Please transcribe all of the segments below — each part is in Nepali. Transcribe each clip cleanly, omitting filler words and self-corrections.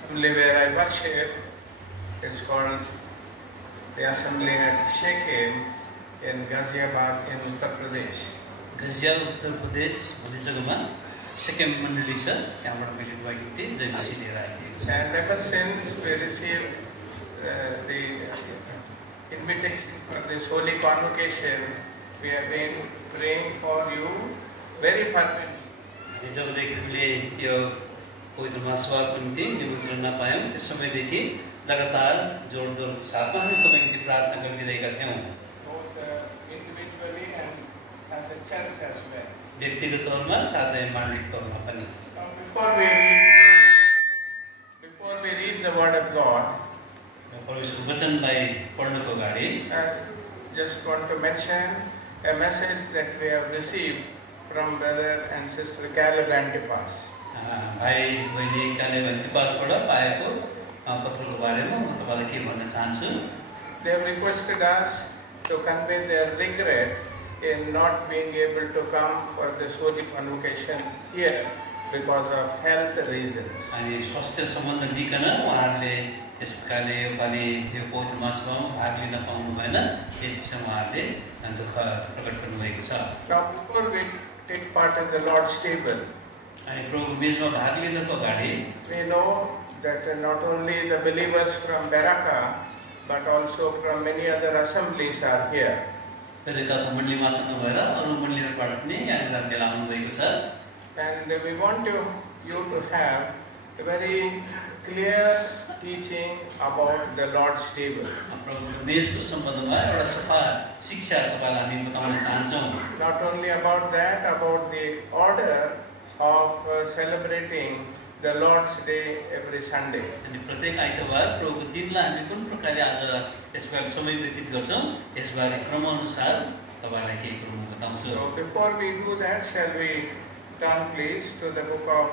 assembly where I worship is called the assembly at Shechem in Ghaziabad in Uttar Pradesh. Ghaziabad, Uttar Pradesh भन्ने जग्गामा Shechem मण्डली छ, त्यहाँबाट मैले दुवाको निम्ति जयमसी लिएर आइदिएको छु। And ever since we received the invitation for this holy convocation, we have been praying for you very fervently. जबदेखि हामीले यो पवित्र महासभाको निम्ति निमन्त्रण नपायौँ त्यस समयदेखि लगातार जोडतोड साथमा हामी तपाईँको निम्ति प्रार्थना गरिरहेका थियौँ। Both individually and as a church as well. व्यक्तिगत तौरमा साथै मानवीय तौरमा पनि। Before we read the word of God, परमेश्वरको वचनलाई पढ्नको अगाडि I just want to mention a message that we have received from brother and sister Caleb Antipas. भाइ बहिनी कालेब एन्टिपासबाट पाएको पत्रको बारेमा म तपाईलाई के भन्न चाहन्छु। They have requested us to convey their regret in not being able to come for this holy convocation here because of health reasons. अनि स्वास्थ्य सम्बन्ध लिकन उहाँहरूले यस प्रकारले योपालि यो पवित्र महासभामा भाग लिन पाउनु भएन, यस विषयमा उहाँहरूले दुःख प्रकट गर्नुभएको छ। Now before we take part in the Lord's table, अनि प्रभुको मेजमा भाग लिनको अगाडि we know that not only the believers from Baraka but also from many other assemblies are here. बेरेकाको मण्डली मात्र नभएर अरू मण्डलीहरूबाट पनि यहाँनिर भेला आउनुभएको छ। And we want you to have a very clear teaching about the Lord's table. प्रभुको मेजको सम्बन्धमा एउटा सफा शिक्षा तपाईलाई हामी बताउन चाहन्छौँ। Not only about that, about the order of celebrating the Lord's Day every Sunday. अनि प्रत्येक आइतबार प्रभुको दिनलाई हामी कुन प्रकारले आज यसबारे समय व्यतीत गर्छौँ यसबारे क्रमअनुसार तपाईलाई केही कुरो म बताउँछु। So before we do that, shall we turn please to the book of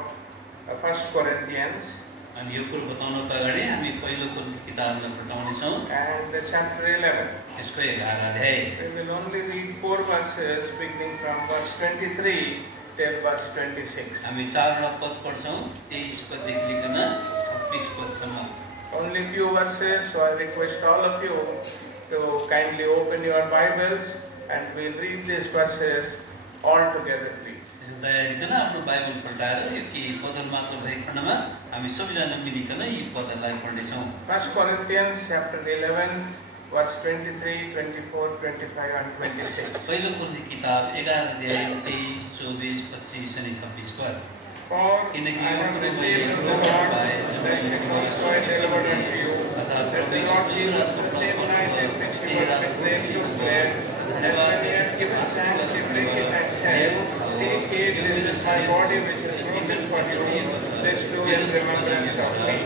1 Corinthians. अनि यो कुरो बताउनको अगाडि हामी पहिलो किताबमा पढ्नेछौँ And the chapter 11. यसको 11 अध्याय। We will only read 4 verses beginning from verse 23 till verse 26. हामी 4 पद पढ्छौँ 23 पददेखि लिएर 26 पदसम्म। Only few verses, so I request all of you to kindly open your Bibles and we'll read these verses all together, please. दया गरिकन आफ्नो बाइबल पल्टाएर यो केही पदहरू मात्र भएको खण्डमा हामी सबैजना मिलिकन यी पदहरूलाई पढ्नेछौँ। 1 Corinthians chapter 11 verse 23, 24, 25 and 26. पहिलो कुरिन्थी किताब 11 अध्याय 23, 24, 25 अनि 26 पद। For I have received of the Lord that it was quite delivered unto you, that the Lord Jesus the same night in which he was betrayed took bread, and when he had given thanks, he brake it and said, Take heed, this is my body which is broken for you, this do in remembrance of me.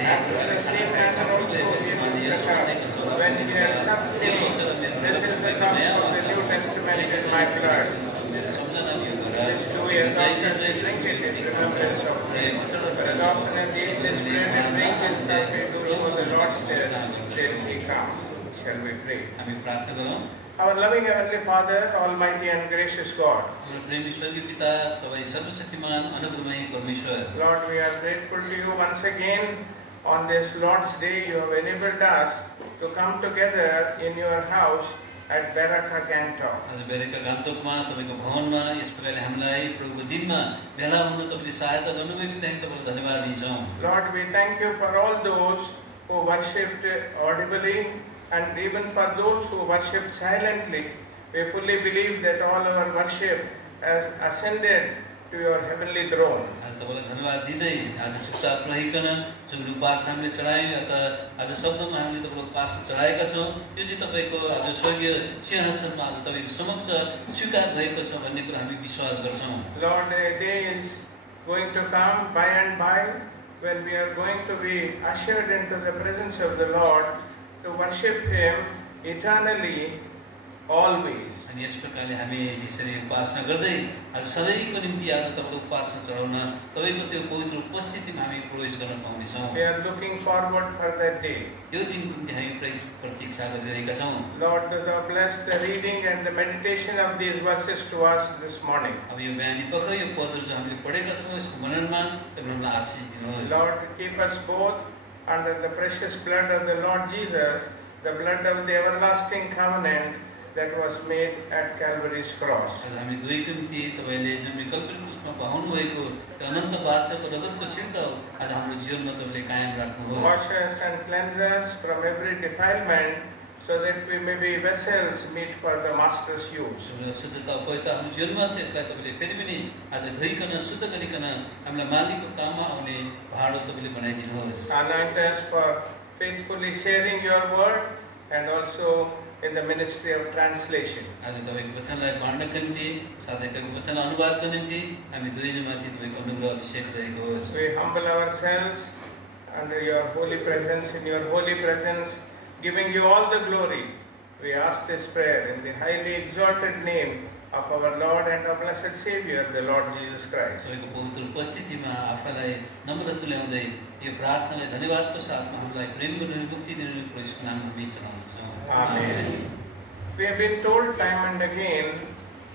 After the same manner also he took the cup, when he had supped, saying, This is the cup of the New Testament in my blood. This do as often as you drink it in remembrance of me. For as often as you eat this bread and drink this cup, you do show the Lord's death till he come. Shall we pray? हामी प्रार्थना गरौँ। Our loving Heavenly Father, Almighty and gracious God, प्रेमी स्वर्गीय पिता तपाईं सर्वशक्तिमान अनुग्रहमय परमेश्वर, Lord, we are grateful to you once again on this Lord's Day. You have enabled us to come together in your house at Baraka, Gangtok. आज बेरेका गान्तोकमा तपाईको भवनमा यस प्रकारले हामीलाई प्रभुको दिनमा भेला हुन तपाईले सहायता गर्नुभएको लागि तपाईलाई धन्यवाद दिन्छौँ। Lord, we thank you for all those who worshipped audibly and even for those who worshipped silently. We fully believe that all our worship has ascended to your heavenly throne. आज तपाईलाई धन्यवाद दिँदै आज चुपचाप रहिकन जुन उपास हामीले चढायौँ अथवा आज शब्दमा हामीले तपाईको उपास चढाएका छौँ यो चाहिँ तपाईको आज स्वर्गीय सिंहासनमा आज तपाईको समक्ष स्वीकार भएको छ भन्ने कुरा हामी विश्वास गर्छौँ। Lord, a day is going to come by and by when we are going to be ushered into the presence of the Lord to worship Him eternally always. अनि यस प्रकारले हामी यसरी उपासना गर्दै आज सधैँको निम्ति आज तपाईँको उपासना चढाउन तपाईँको त्यो पवित्र उपस्थितिमा हामी प्रवेश गर्न पाउनेछौँ। We are looking forward for that day. त्यो दिनको निम्ति हामी प्रतीक्षा गरिरहेका छौँ। Lord, thou bless the reading and the meditation of these verses to us this morning. अब यो बिहानी पख यो पदहरू जो हामीले पढेका छौँ यसको मननमा हामीलाई आशिष दिनुहोस्। Lord, keep us both under the precious blood of the Lord Jesus, the blood of the everlasting covenant that was made at Calvary's cross. आज हामी दुईको निम्ति तपाईँले जुन विकल्पित क्रुसमा बहाउनु भएको त्यो अनन्त बादशाहको रगतको छिड्काउ आज हाम्रो जीवनमा तपाईँले कायम राख्नुहोस्। Wash us and cleanse us from every defilement, so that we may be vessels meet for the Master's use. शुद्धता पवित्रता हाम्रो जीवनमा छ, यसलाई तपाईँले फेरि पनि आज धोइकन शुद्ध गरिकन हामीलाई मालिकको काममा आउने भाँडो तपाईँले बनाइदिनुहोस्। Anoint us for faithfully sharing your word and also in the ministry of translation. आज तपाईँको वचनलाई बाँड्नका निम्ति साथै तपाईँको वचन अनुवादका निम्ति हामी दुईजनामाथि तपाईँको अनुग्रह अभिषेक रहेको होस्। We humble ourselves under your holy presence, in your holy presence, giving you all the glory. We ask this prayer in the highly exalted name of our Lord and our blessed Savior, the Lord Jesus Christ. तपाईँको पवित्र उपस्थितिमा आफूलाई नम्र तुल्याउँदै यो प्रार्थनालाई धन्यवादको साथमा हामीलाई प्रेम गर्ने मुक्ति दिने प्रभुको नाममा हामी चढाउँछौँ। Amen. We have been told time and again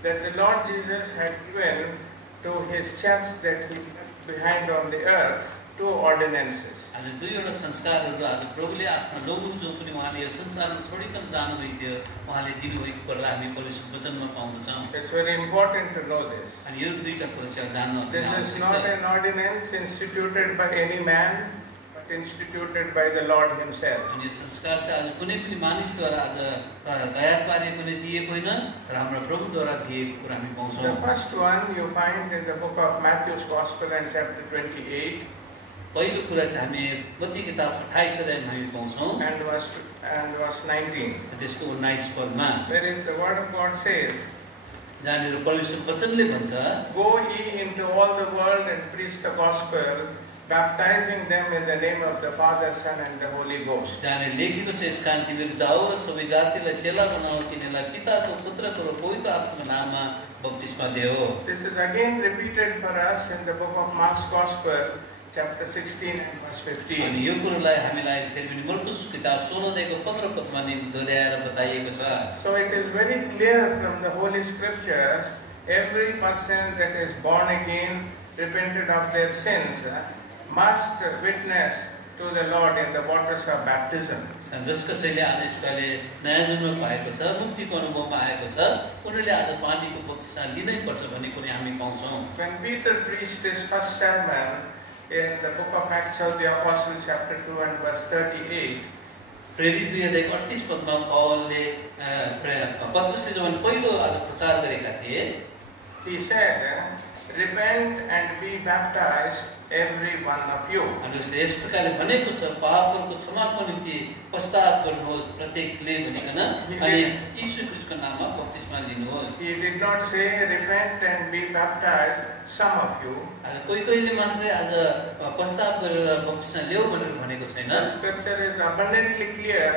that the Lord Jesus had given to his church that he left behind on the earth 2 ordinances. आज दुईवटा संस्कारहरू आज प्रभुले आफ्नो लौकिक जो पनि उहाँले यो संसारमा छोडिकन जानुभएको थियो उहाँले दिनुभएको कुरालाई हामी पवित्र वचनमा पाउँदछौँ। It's very important to know this. अनि यो दुईटा कुरा चाहिँ जान्न This is not an ordinance instituted by any man, but instituted by the Lord himself. अनि यो संस्कार चाहिँ आज कुनै पनि मानिसद्वारा आज तयार पारिएको दिएको होइन, तर हाम्रो प्रभुद्वारा दिएको कुरा हामी पाउँछौँ। The first one you find in the book of Matthew's Gospel and chapter 28. पहिलो कुरा चाहिँ हामी मत्ती किताब 28 अध्यायमा हामी पाउँछौँ and verse 19. त्यसको 19 पदमा Where is the word of God says, जहाँनिर परमेश्वर वचनले भन्छ, "Go ye into all the world and preach the gospel, baptizing them in the name of the Father, Son and the Holy Ghost." जहाँनिर लेखेको छ यस कारण तिमीहरू जाऊ र सबै जातिलाई चेला बनाऊ, तिनीहरूलाई पिताको पुत्रको र पवित्र आत्माको नाममा बप्तिस्मा देऊ। This is again repeated for us in the book of Mark's Gospel, chapter 16 and verse अनि 15. यो कुरोलाई हामीलाई फेरि पनि मर्कुस किताब 16 अध्यायको 15 पदमा दोहोऱ्याएर बताइएको छ। So it is very clear from the Holy Scriptures, every person that is born again, repented of their sins, must witness to the Lord in the waters of baptism. जस कसैले आज यसपालि नयाँ जन्म पाएको छ, मुक्तिको अनुभवमा आएको छ, उनीहरूले आज पानीको बप्तिस्मा लिनै पर्छ भन्ने कुरा हामी पाउँछौँ। When Peter preached his first sermon in the book of Acts of the Apostles, chapter 2 and verse 38, प्रेरित 2 अध्यायको 38 पदमा पौलले पत्रुसले जब पहिलो आज प्रचार गरेका थिए, he said, "Repent and be baptized, every one of you." अनि उसले यस प्रकारले भनेको छ, पापहरूको क्षमाको निम्ति पश्चाताप गर्नुहोस् प्रत्येकले भनिकन अनि यीशु ख्रीष्टको नाममा बप्तिस्मा लिनुहोस्। He did not say, "Repent and be baptized, some of you." आज कोही-कोहीले मात्रै आज पश्चाताप गरेर बप्तिस्मा ल्याऊ भनेर भनेको छैन। The scripture is abundantly clear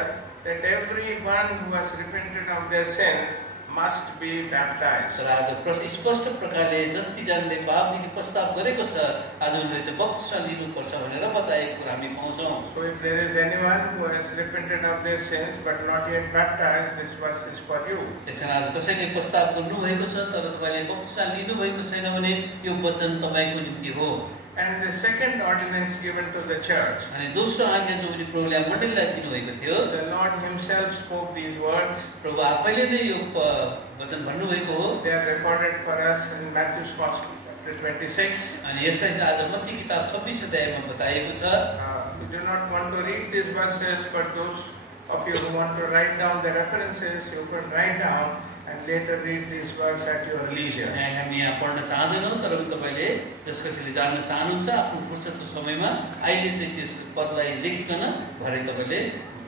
that everyone who has repented of their sins must be baptized. तर आज स्पष्ट प्रकारले जतिजनाले पापदेखि पश्चाताप गरेको छ आज उनीहरूले चाहिँ बप्तिस्मा लिनुपर्छ भनेर बताएको कुरा हामी पाउँछौँ। So if there is anyone who has repented of their sins but not yet baptized, this verse is for you. त्यसैले आज कसैले पश्चाताप गर्नुभएको छ तर तपाईँले बप्तिस्मा लिनुभएको छैन भने यो वचन तपाईँको निम्ति हो। And the second ordinance given to the church, अनि दोस्रो आज्ञा जो पनि प्रभुले मण्डलीलाई दिनुभएको थियो, the Lord himself spoke these words. प्रभु आफैले नै यो वचन भन्नुभएको हो। They are recorded for us in Matthew's Gospel, chapter 26. अनि यसलाई चाहिँ आज मत्ती किताब 26 अध्यायमा बताएको छ। We do not want to read these verses, but those of you who want to write down the references, you can write down and later read these verses at your leisure. हामी यहाँ पढ्न चाहँदैनौँ, तर पनि तपाईँले जस कसैले जान्न चाहनुहुन्छ आफ्नो फुर्सदको समयमा अहिले चाहिँ त्यस पदलाई लेखिकन भरे तपाईँले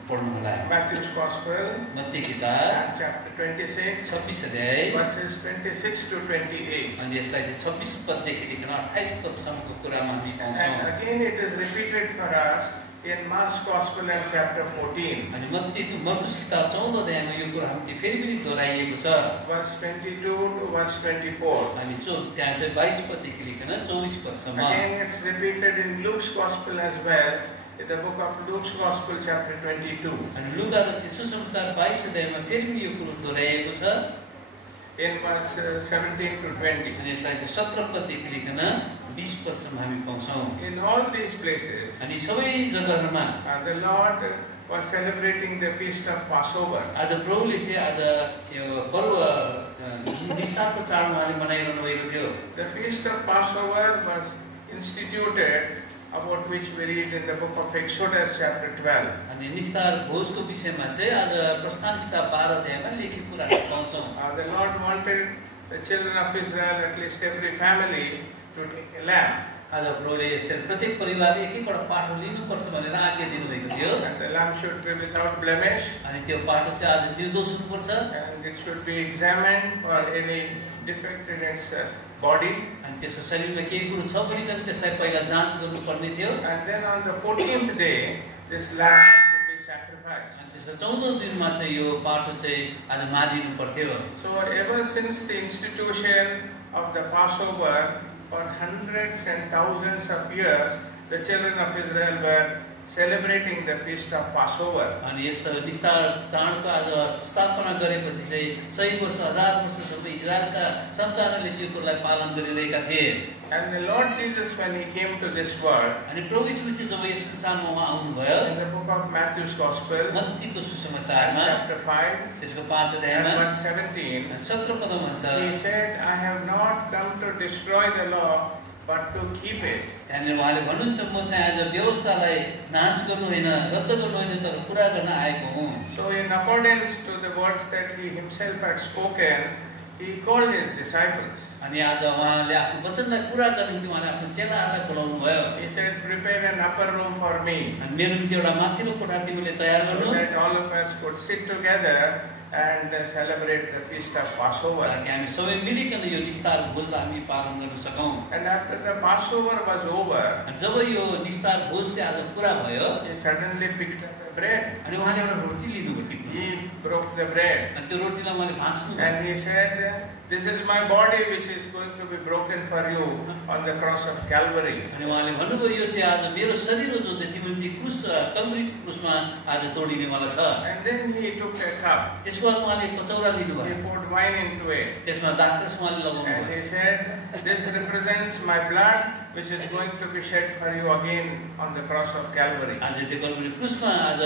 पढ्नुहोला। Matthew's Gospel, मत्ती किताब chapter 26, 26 अध्याय verses 26 to 28. अनि यसलाई चाहिँ 26 पददेखि लिएर 28 पदसम्मको कुरामा हामी And पाउँछौँ। again it is repeated for us in Mark's Gospel and chapter 14, अनि मत्तीको किताब 14 अध्यायमा यो कुरा हामीले फेरि पनि दोहोऱ्याइएको छ। verse 22 to verse 24. अनि त्यहाँ चाहिँ 22 पददेखि लिएर 24 पदसम्म। Again, it's repeated in Luke's Gospel as well, in the book of Luke's Gospel, chapter 22. अनि लुका रचित सुसमाचार 22 अध्यायमा फेरि पनि यो कुरा दोहोऱ्याइएको छ। In verse 17 to 20. अनि यसलाई चाहिँ 17 पददेखि लिएर 20 पदसम्म हामी पाउँछौँ। In all these places, अनि सबै जग्गाहरूमा the Lord was celebrating the feast of Passover. आज प्रभुले चाहिँ आज यो पर्व निस्तारको चाड उहाँले मनाइरहनु भएको थियो। The feast of Passover was instituted, about which we read in the book of Exodus chapter 12. अनि निस्तार भोजको विषयमा चाहिँ आज प्रस्थान किताब 12 अध्यायमा लेखेको कुराहरू पाउँछौँ। The Lord wanted the children of Israel, at least every family, to take a lamb. आज प्रभुले प्रत्येक परिवारले एक-एकवटा पाठो लिनुपर्छ भनेर आज्ञा दिनुभएको थियो। And the lamb should be without blemish. अनि त्यो पाठो चाहिँ आज निर्दोष हुनुपर्छ। And it should be examined for any defect in its body. अनि त्यसको शरीरमा केही कुरो छ भने त्यसलाई पहिला जाँच गर्नुपर्ने थियो। And then on the 14th day, this lamb had to be sacrificed. अनि त्यसको 14औं दिनमा चाहिँ यो पाठो चाहिँ आज मारिनु पर्थ्यो। So ever since the institution of the Passover, for hundreds and thousands of years, the children of Israel were celebrating the feast of Passover. अनि यस्तो निस्तार चाडको आज स्थापना गरेपछि चाहिँ 100 वर्ष 1000 वर्षसम्म इजरायलका सन्तानहरूले यो कुरालाई पालन गरिरहेका थिए। And the Lord Jesus, when he came to this world, अनि प्रभु यीशु चाहिँ जब यस संसारमा उहाँ आउनुभयो, in the book of Matthew's Gospel, मत्तीको सुसमाचारमा chapter 5, त्यसको 5 and अध्यायमा verse 17, 17 पदमा भन्छ, he said, I have not come to destroy the law, but to keep it. त्यहाँनिर उहाँले भन्नुहुन्छ म चाहिँ आज व्यवस्थालाई नाश गर्नु होइन, रद्द गर्नु होइन, तर पुरा गर्न आएको हुँ। So in accordance to the words that he himself had spoken, he called his disciples. अनि आज उहाँले आफ्नो वचनलाई पुरा गर्न निम्ति उहाँले आफ्नो चेलाहरूलाई बोलाउनु भयो। He said, prepare an upper room for me, अनि मेरो निम्ति एउटा माथिल्लो कोठा तिमीले तयार so गर्नु, that all of us could sit together and celebrate the feast of Passover. ताकि हामी सबै मिलिकन यो निस्तार भोजलाई हामी पालन गर्न सकौँ। And after the Passover was over, अनि जब यो निस्तार भोज चाहिँ आज पुरा भयो, he suddenly picked up the bread. अनि उहाँले एउटा रोटी लिनुभयो टिप्नु, He broke the bread. अनि त्यो रोटीलाई उहाँले भाँच्नु, And he said, this is my body which is going to be broken for you on the cross of Calvary. अनि उहाँले भन्नुभयो यो चाहिँ आज मेरो शरीर हो जो चाहिँ तिम्रो निम्ति क्रुस कल्भरीको क्रुसमा आज तोडिनेवाला छ। And then he took a cup. त्यसको बाद उहाँले कचौरा लिनुभयो, He poured wine into it. त्यसमा दागरस उहाँले लगाउनु And भयो। he said, this represents my blood which is going to be shed for you again on the cross of Calvary. आज त्यो कल्भरी क्रुसमा आज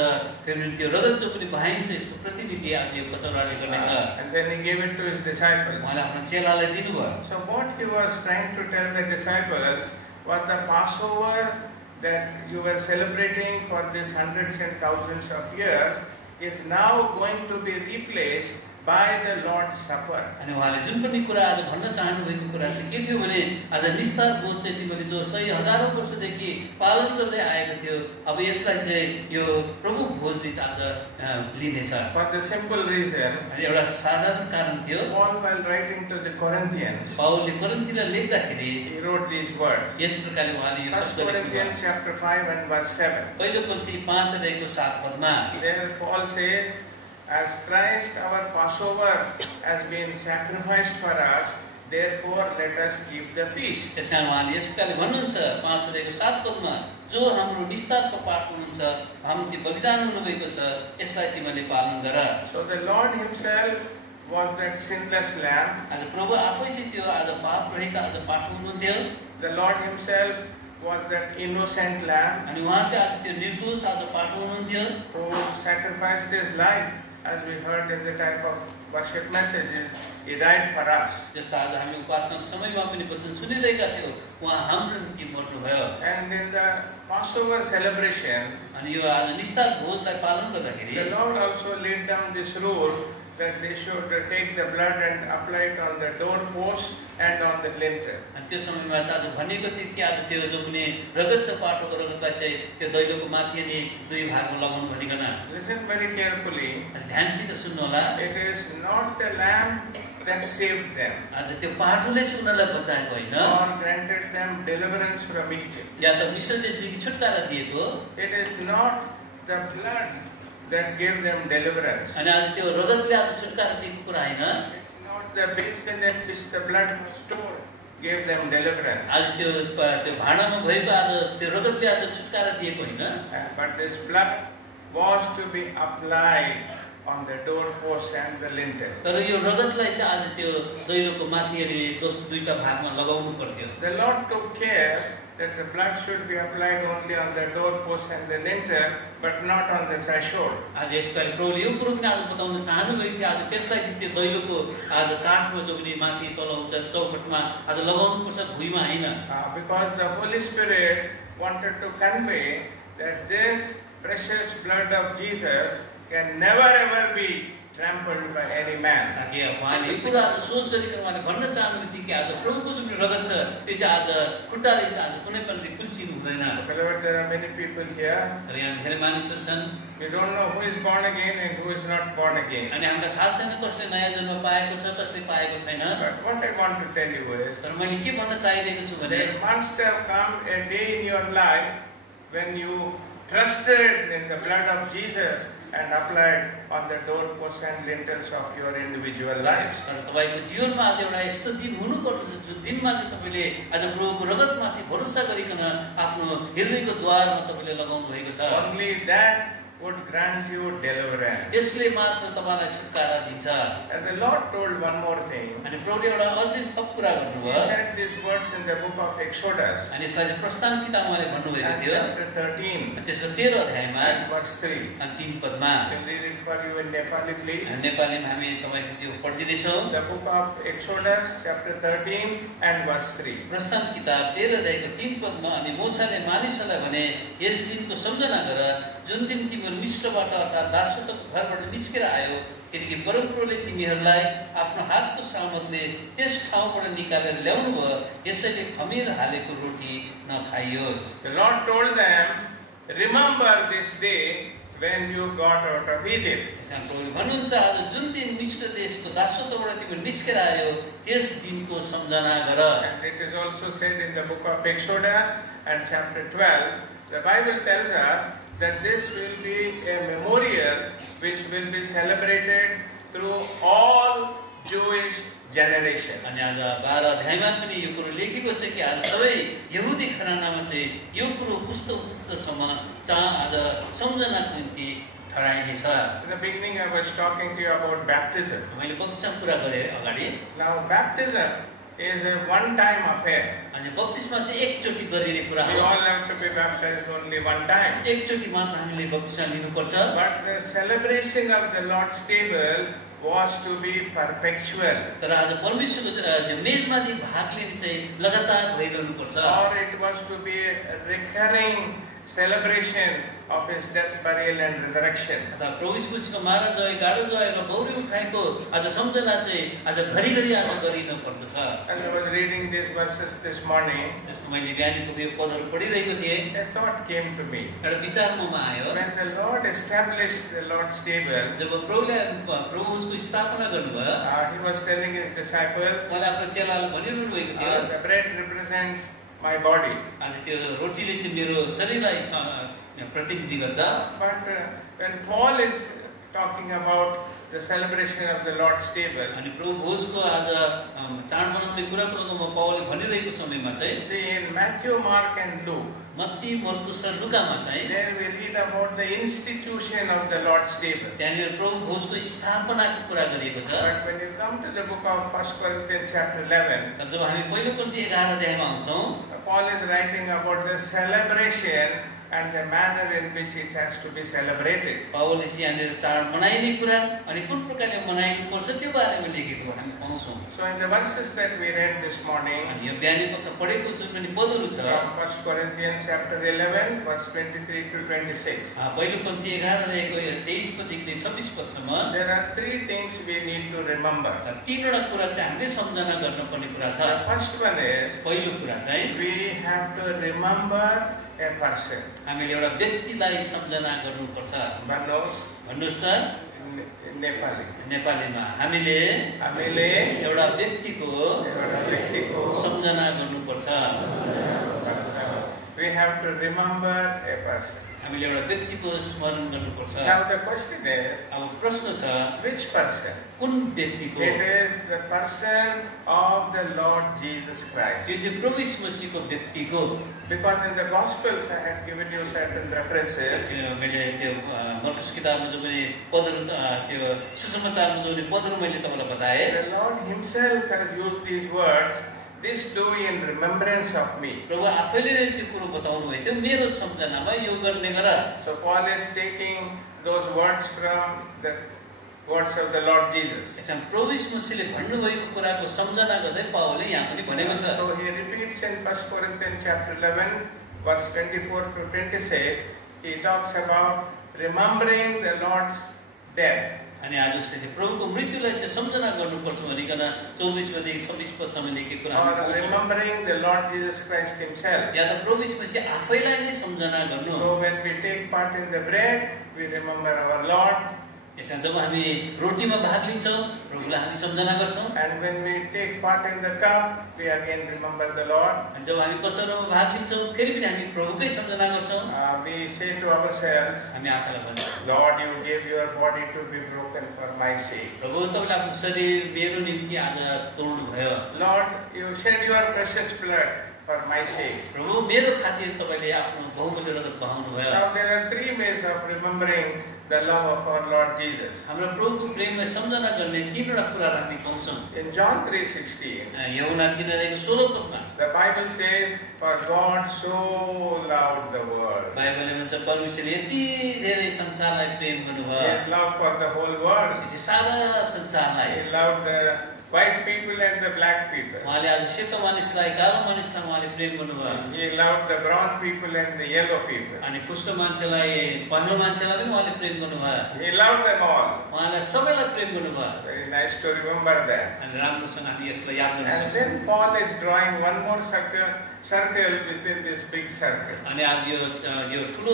त्यो रगत जो पनि बहाइन्छ यसको प्रतिनिधि आज यो कचौराले गर्नेछ। And then he gave it to his disciples. उहाँले आफ्नो चेलालाई दिनुभयो। So what he was trying to tell the disciples was the Passover that you were celebrating for these hundreds and thousands of years is now going to be replaced by the Lord's Supper. अनि उहाँले जुन पनि कुरा आज भन्न चाहनु भएको कुरा चाहिँ के थियो भने आज निस्तार भोज चाहिँ तिमीले जो 100,000 वर्षदेखि पालन गर्दै आएको थियो, अब यसलाई चाहिँ यो प्रभु भोजले चाहिँ आज लिनेछ। For the simple reason, अनि एउटा साधारण कारण थियो, Paul, while writing to the Corinthians, पाउलले कोरिन्थीलाई लेख्दाखेरि he wrote these words. यस प्रकारले उहाँले यो 1 शब्द लेख्नुभयो। Corinthians chapter 5 and verse 7. पहिलो कोरिन्थी 5 अध्यायको 7 पदमा There Paul said, as Christ our Passover has been sacrificed for us, therefore let us keep the feast. त्यसकारण उहाँले यस प्रकारले भन्नुहुन्छ 5 अध्यायको 7 पदमा, जो हाम्रो निस्तारको पाठ हुनुहुन्छ, हाम्रो त्यो बलिदान हुनुभएको छ, यसलाई तिमीले पालन गर। So the Lord himself was that sinless lamb. आज प्रभु आफै चाहिँ त्यो आज पाप रहित आज पाठ हुनुहुन्थ्यो। The Lord himself was that innocent lamb अनि उहाँ चाहिँ आज त्यो निर्दोष आज पाठ हुनुहुन्थ्यो, who sacrificed his life, as we heard in the type of worship messages. He died for us. जस्तो आज हामी उपासनाको समयमा पनि वचन सुनिरहेका थियौँ, उहाँ हाम्रो निम्ति मर्नुभयो। And in the Passover celebration, अनि यो आज निस्तार भोजलाई पालन गर्दाखेरि the Lord also laid down this rule that they should take the blood and apply it on the doorpost and on the lintel. अनि त्यो समयमा चाहिँ आज भनेको थियो कि आज त्यो जो कुनै रगत छ पाटोको रगतलाई चाहिँ त्यो दैलोको माथि अनि दुई भागमा लगाउनु भनिकन Listen very carefully. ध्यानसित सुन्नु होला It is not the lamb that saved them आज त्यो पाटोले चाहिँ उनीहरूलाई बचाएको होइन or granted them deliverance from Egypt. या त मिस्र देशदेखि छुटकारा दिएको It is not the blood that gave them deliverance. अनि आज त्यो रगतले आज छुटकारा दिएको कुरा होइन It's not the basin in which the blood was stored gave them deliverance. आज त्यो भाँडामा भएको आज त्यो रगतले आज छुटकारा दिएको होइन But this blood was to be applied on the doorpost and the lintel. तर यो रगतलाई चाहिँ आज त्यो दैलोको माथि अनि दुईटा भागमा लगाउनु पर्थ्यो The Lord took care that the blood should be applied only on the doorpost and the lintel, but not on the threshold. आज यसपालि प्रभुले यो कुरो पनि आज बताउन चाहनु भएको थियो आज त्यसलाई चाहिँ त्यो दैलोको आज काठमा जो पनि माथि तल हुन्छ चौखटमा आज लगाउनु पर्छ भुइँमा होइन Because the Holy Spirit wanted to convey that this precious blood of Jesus can never ever be trampled by any man. ताकि उहाँले यो कुरा आज सोच गरिकन उहाँले भन्न चाहनु थियो कि आज प्रभुको जुन रगत छ त्यो चाहिँ आज खुट्टाले चाहिँ आज कुनै पनि कुल्चिनु हुँदैन Beloved, there are many people here. तर यहाँ धेरै मानिसहरू छन् You don't know who is born again and who is not born again. अनि हामीलाई थाहा छैन कसले नयाँ जन्म पाएको छ कसले पाएको छैन But what I want to tell you is, तर मैले के भन्न चाहिरहेको छु भने there must have come a day in your life when you trusted in the blood of Jesus and applied on the doorposts and lintels of your individual lives. तर तपाईको जीवनमा आज एउटा यस्तो दिन हुनुपर्दछ जुन दिनमा चाहिँ तपाईले आज प्रभुको रगतमाथि भरोसा गरिकन आफ्नो हृदयको द्वारमा तपाईले लगाउनु भएको छ Only that would grant you deliverance. त्यसले मात्र तपाईलाई छुटकारा दिन्छ And the Lord told one more thing. अनि प्रभुले एउटा अझै थप कुरा He गर्नुभयो said these words in the book of Exodus, अनि यसलाई चाहिँ प्रस्थान किताबमा उहाँले भन्नुभएको थियो chapter 13, अनि त्यसको 13 अध्यायमा and verse 3. अनि 3 पदमा I will read it for you in Nepali, please. हामी नेपालीमा हामी तपाईको त्यो पढिदिनेछौँ The book of Exodus, chapter 13 and verse 3. प्रस्थान किताब 13 अध्यायको 3 पदमा अनि मूसाले मानिसहरूलाई भने यस दिनको सम्झना गर जुन दिन तिमीहरू मिस्रबाट अर्थात् दासत्वको घरबाट निस्केर आयो किनकि परमप्रभुले तिमीहरूलाई आफ्नो हातको सामर्थले त्यस ठाउँबाट निकालेर ल्याउनु भयो यसैले खमीर हालेको रोटी नखाइयोस् The Lord told them, remember this day when you got out of Egypt. प्रभुले भन्नुहुन्छ आज जुन दिन मिस्र देशको दासत्वबाट तिमीहरू निस्केर आयो त्यस दिनको सम्झना गर And it is also said in the book of Exodus and chapter 12, the Bible tells us that this will be a memorial which will be celebrated through all Jewish generations. अनि आज 12 अध्यायमा पनि यो कुरो लेखेको छ कि आज सबै यहुदी घरानामा चाहिँ यो कुरो पुस्तसम्म आज सम्झनाको निम्ति ठहराइनेछ In the beginning I was talking to you about baptism. मैले बप्तिस्मा कुरा गरे अगाडि Now baptism is a one-time affair. अनि बप्तिस्मा चाहिँ एकचोटी गरिने कुरा We हो all have to be baptized only one time. एकचोटी मात्र हामीले बप्तिस्मा लिनुपर्छ But the celebration of the Lord's table was to be perpetual. तर आज परमेश्वरको मेजमाथि भाग लिने चाहिँ लगातार भइरहनु पर्छ Or it was to be a recurring celebration of his death, burial and resurrection. अथवा प्रभु यीशुको मारा जय गाडो जय र बौरी उठाएको आज सम्झना चाहिँ आज घरिघरि आज गरिनु पर्दछ As I was reading these verses this morning, जस्तो मैले बिहानीको यो पदहरू पढिरहेको थिएँ a thought came to me. एउटा विचार ममा आयो When the Lord established the Lord's table, जब प्रभु उसको स्थापना गर्नुभयो he was telling his disciples, उहाँले आफ्नो चेलालाई भनिरहनु भएको थियो the bread represents my body. आज त्यो रोटीले चाहिँ मेरो शरीरलाई प्रतिनिधि गर्छ But when Paul is talking about the celebration of the Lord's table, अनि प्रभु भोजको आज चाड मनाउने कुराको पावलले भनिरहेको समयमा चाहिँ see in Matthew, Mark and Luke, Matthew मर्कुस र लुकामा चाहिँ there we read about the institution of the Lord's table. त्यहाँनिर प्रभु भोजको स्थापनाको कुरा गरिएको छ But when you come to the book of 1 Corinthians chapter 11, जब हामी पहिलो कोरिन्थी 11 अध्यायमा आउँछौँ Paul is writing about the celebration and the manner in which it has to be celebrated. पावलले चाहिँ यहाँनिर चाड मनाइने कुरा अनि कुन प्रकारले मनाइनु पर्छ त्यो बारेमा लेखेको हामी पाउँछौँ। So in the verses that we read this morning, अनि यो बिहानै पढेको जुन पनि पदहरू छ from 1 Corinthians chapter 11 verse 23 to 26, पहिलो कन्ती 11 अध्यायको 23 पददेखि 26 पदसम्म there are three things we need to remember. तीनवटा कुरा चाहिँ हामीले सम्झना गर्नुपर्ने कुरा छ। The first one is पहिलो कुरा चाहिँ we have to remember a person. हामीले एउटा व्यक्तिलाई सम्झना गर्नुपर्छ। भन्नुहोस् त in Nepali. नेपालीमा हामीले एउटा व्यक्तिको सम्झना गर्नुपर्छ। We have to remember a person. हामीले एउटा व्यक्तिको स्मरण गर्नुपर्छ। Now the question is, अब प्रश्न छ which person? कुन व्यक्तिको? It is the person of the Lord Jesus Christ. यो चाहिँ प्रभु यीशु मसीहको व्यक्तिको। Because in the Gospels I had given you certain references. मैले त्यो मर्कुस किताबमा जो पनि पदहरू त्यो सुसमाचारमा जो पनि पदहरू मैले तपाईलाई बताए। The Lord himself has used these words, this do in remembrance of me. प्रभु आफैले नै त्यो कुरो बताउनु भएको थियो मेरो सम्झनामा यो गर्ने गर। So Paul is taking those words from the words of the Lord Jesus. यसमा प्रभु यीशु मसीहले भन्नुभएको कुराको सम्झना गर्दै पावलले यहाँ पनि भनेको छ। So he repeats in 1 Corinthians chapter 11 verse 24 to 26, he talks about remembering the Lord's death. अनि आज उसले चाहिँ प्रभुको मृत्युलाई चाहिँ सम्झना गर्नुपर्छ भनिकन 24 देखि 26 पदसम्म लेखेको कुरा हामी Or पाउँछौँ। remembering the Lord Jesus Christ himself. या त प्रभु यीशु मसीह आफैलाई नै सम्झना गर्नु। So when we take part in the bread, we remember our Lord. यसमा जब हामी रोटीमा भाग लिन्छौँ प्रभुलाई हामी सम्झना गर्छौँ। And when we take part in the cup, we again remember the Lord. अनि जब हामी पचरमा भाग लिन्छौँ फेरि पनि हामी प्रभुकै सम्झना गर्छौँ। We say to ourselves, हामी आफैलाई भन्छौँ Lord, you gave your body to be broken for my sake. प्रभु तपाईँले आफ्नो शरीर मेरो निम्ति आज तोड्नु भयो। Lord, you shed your precious blood for my sake. प्रभु मेरो खातिर तपाईँले आफ्नो बहुमूल्य रगत बहाउनु भयो। Now there are three ways of remembering the love of our Lord Jesus. हाम्रो प्रभुको प्रेमलाई सम्झना गर्ने तीनवटा कुराहरू हामी पाउँछौँ। In John 3:16, यूहन्ना 3:16 पदमा the Bible says, for God so loved the world. बाइबलले भन्छ परमेश्वरले यति धेरै संसारलाई प्रेम गर्नुभयो। His love for the whole world. यो चाहिँ सारा संसारलाई He loved the white people and the black people. उहाँले आज सेतो मानिसलाई कालो मानिसलाई उहाँले प्रेम गर्नुभयो। He loved the brown people and the yellow people. अनि पुष्ट मान्छेलाई पहेँलो मान्छेलाई पनि उहाँले प्रेम गर्नुभयो। He loved them all. उहाँलाई सबैलाई प्रेम गर्नुभयो। Very nice to remember that. अनि राम्रोसँग हामी यसलाई याद गर्न And सक्छौँ। then Paul is drawing one more circle within this big circle. अनि आज यो ठुलो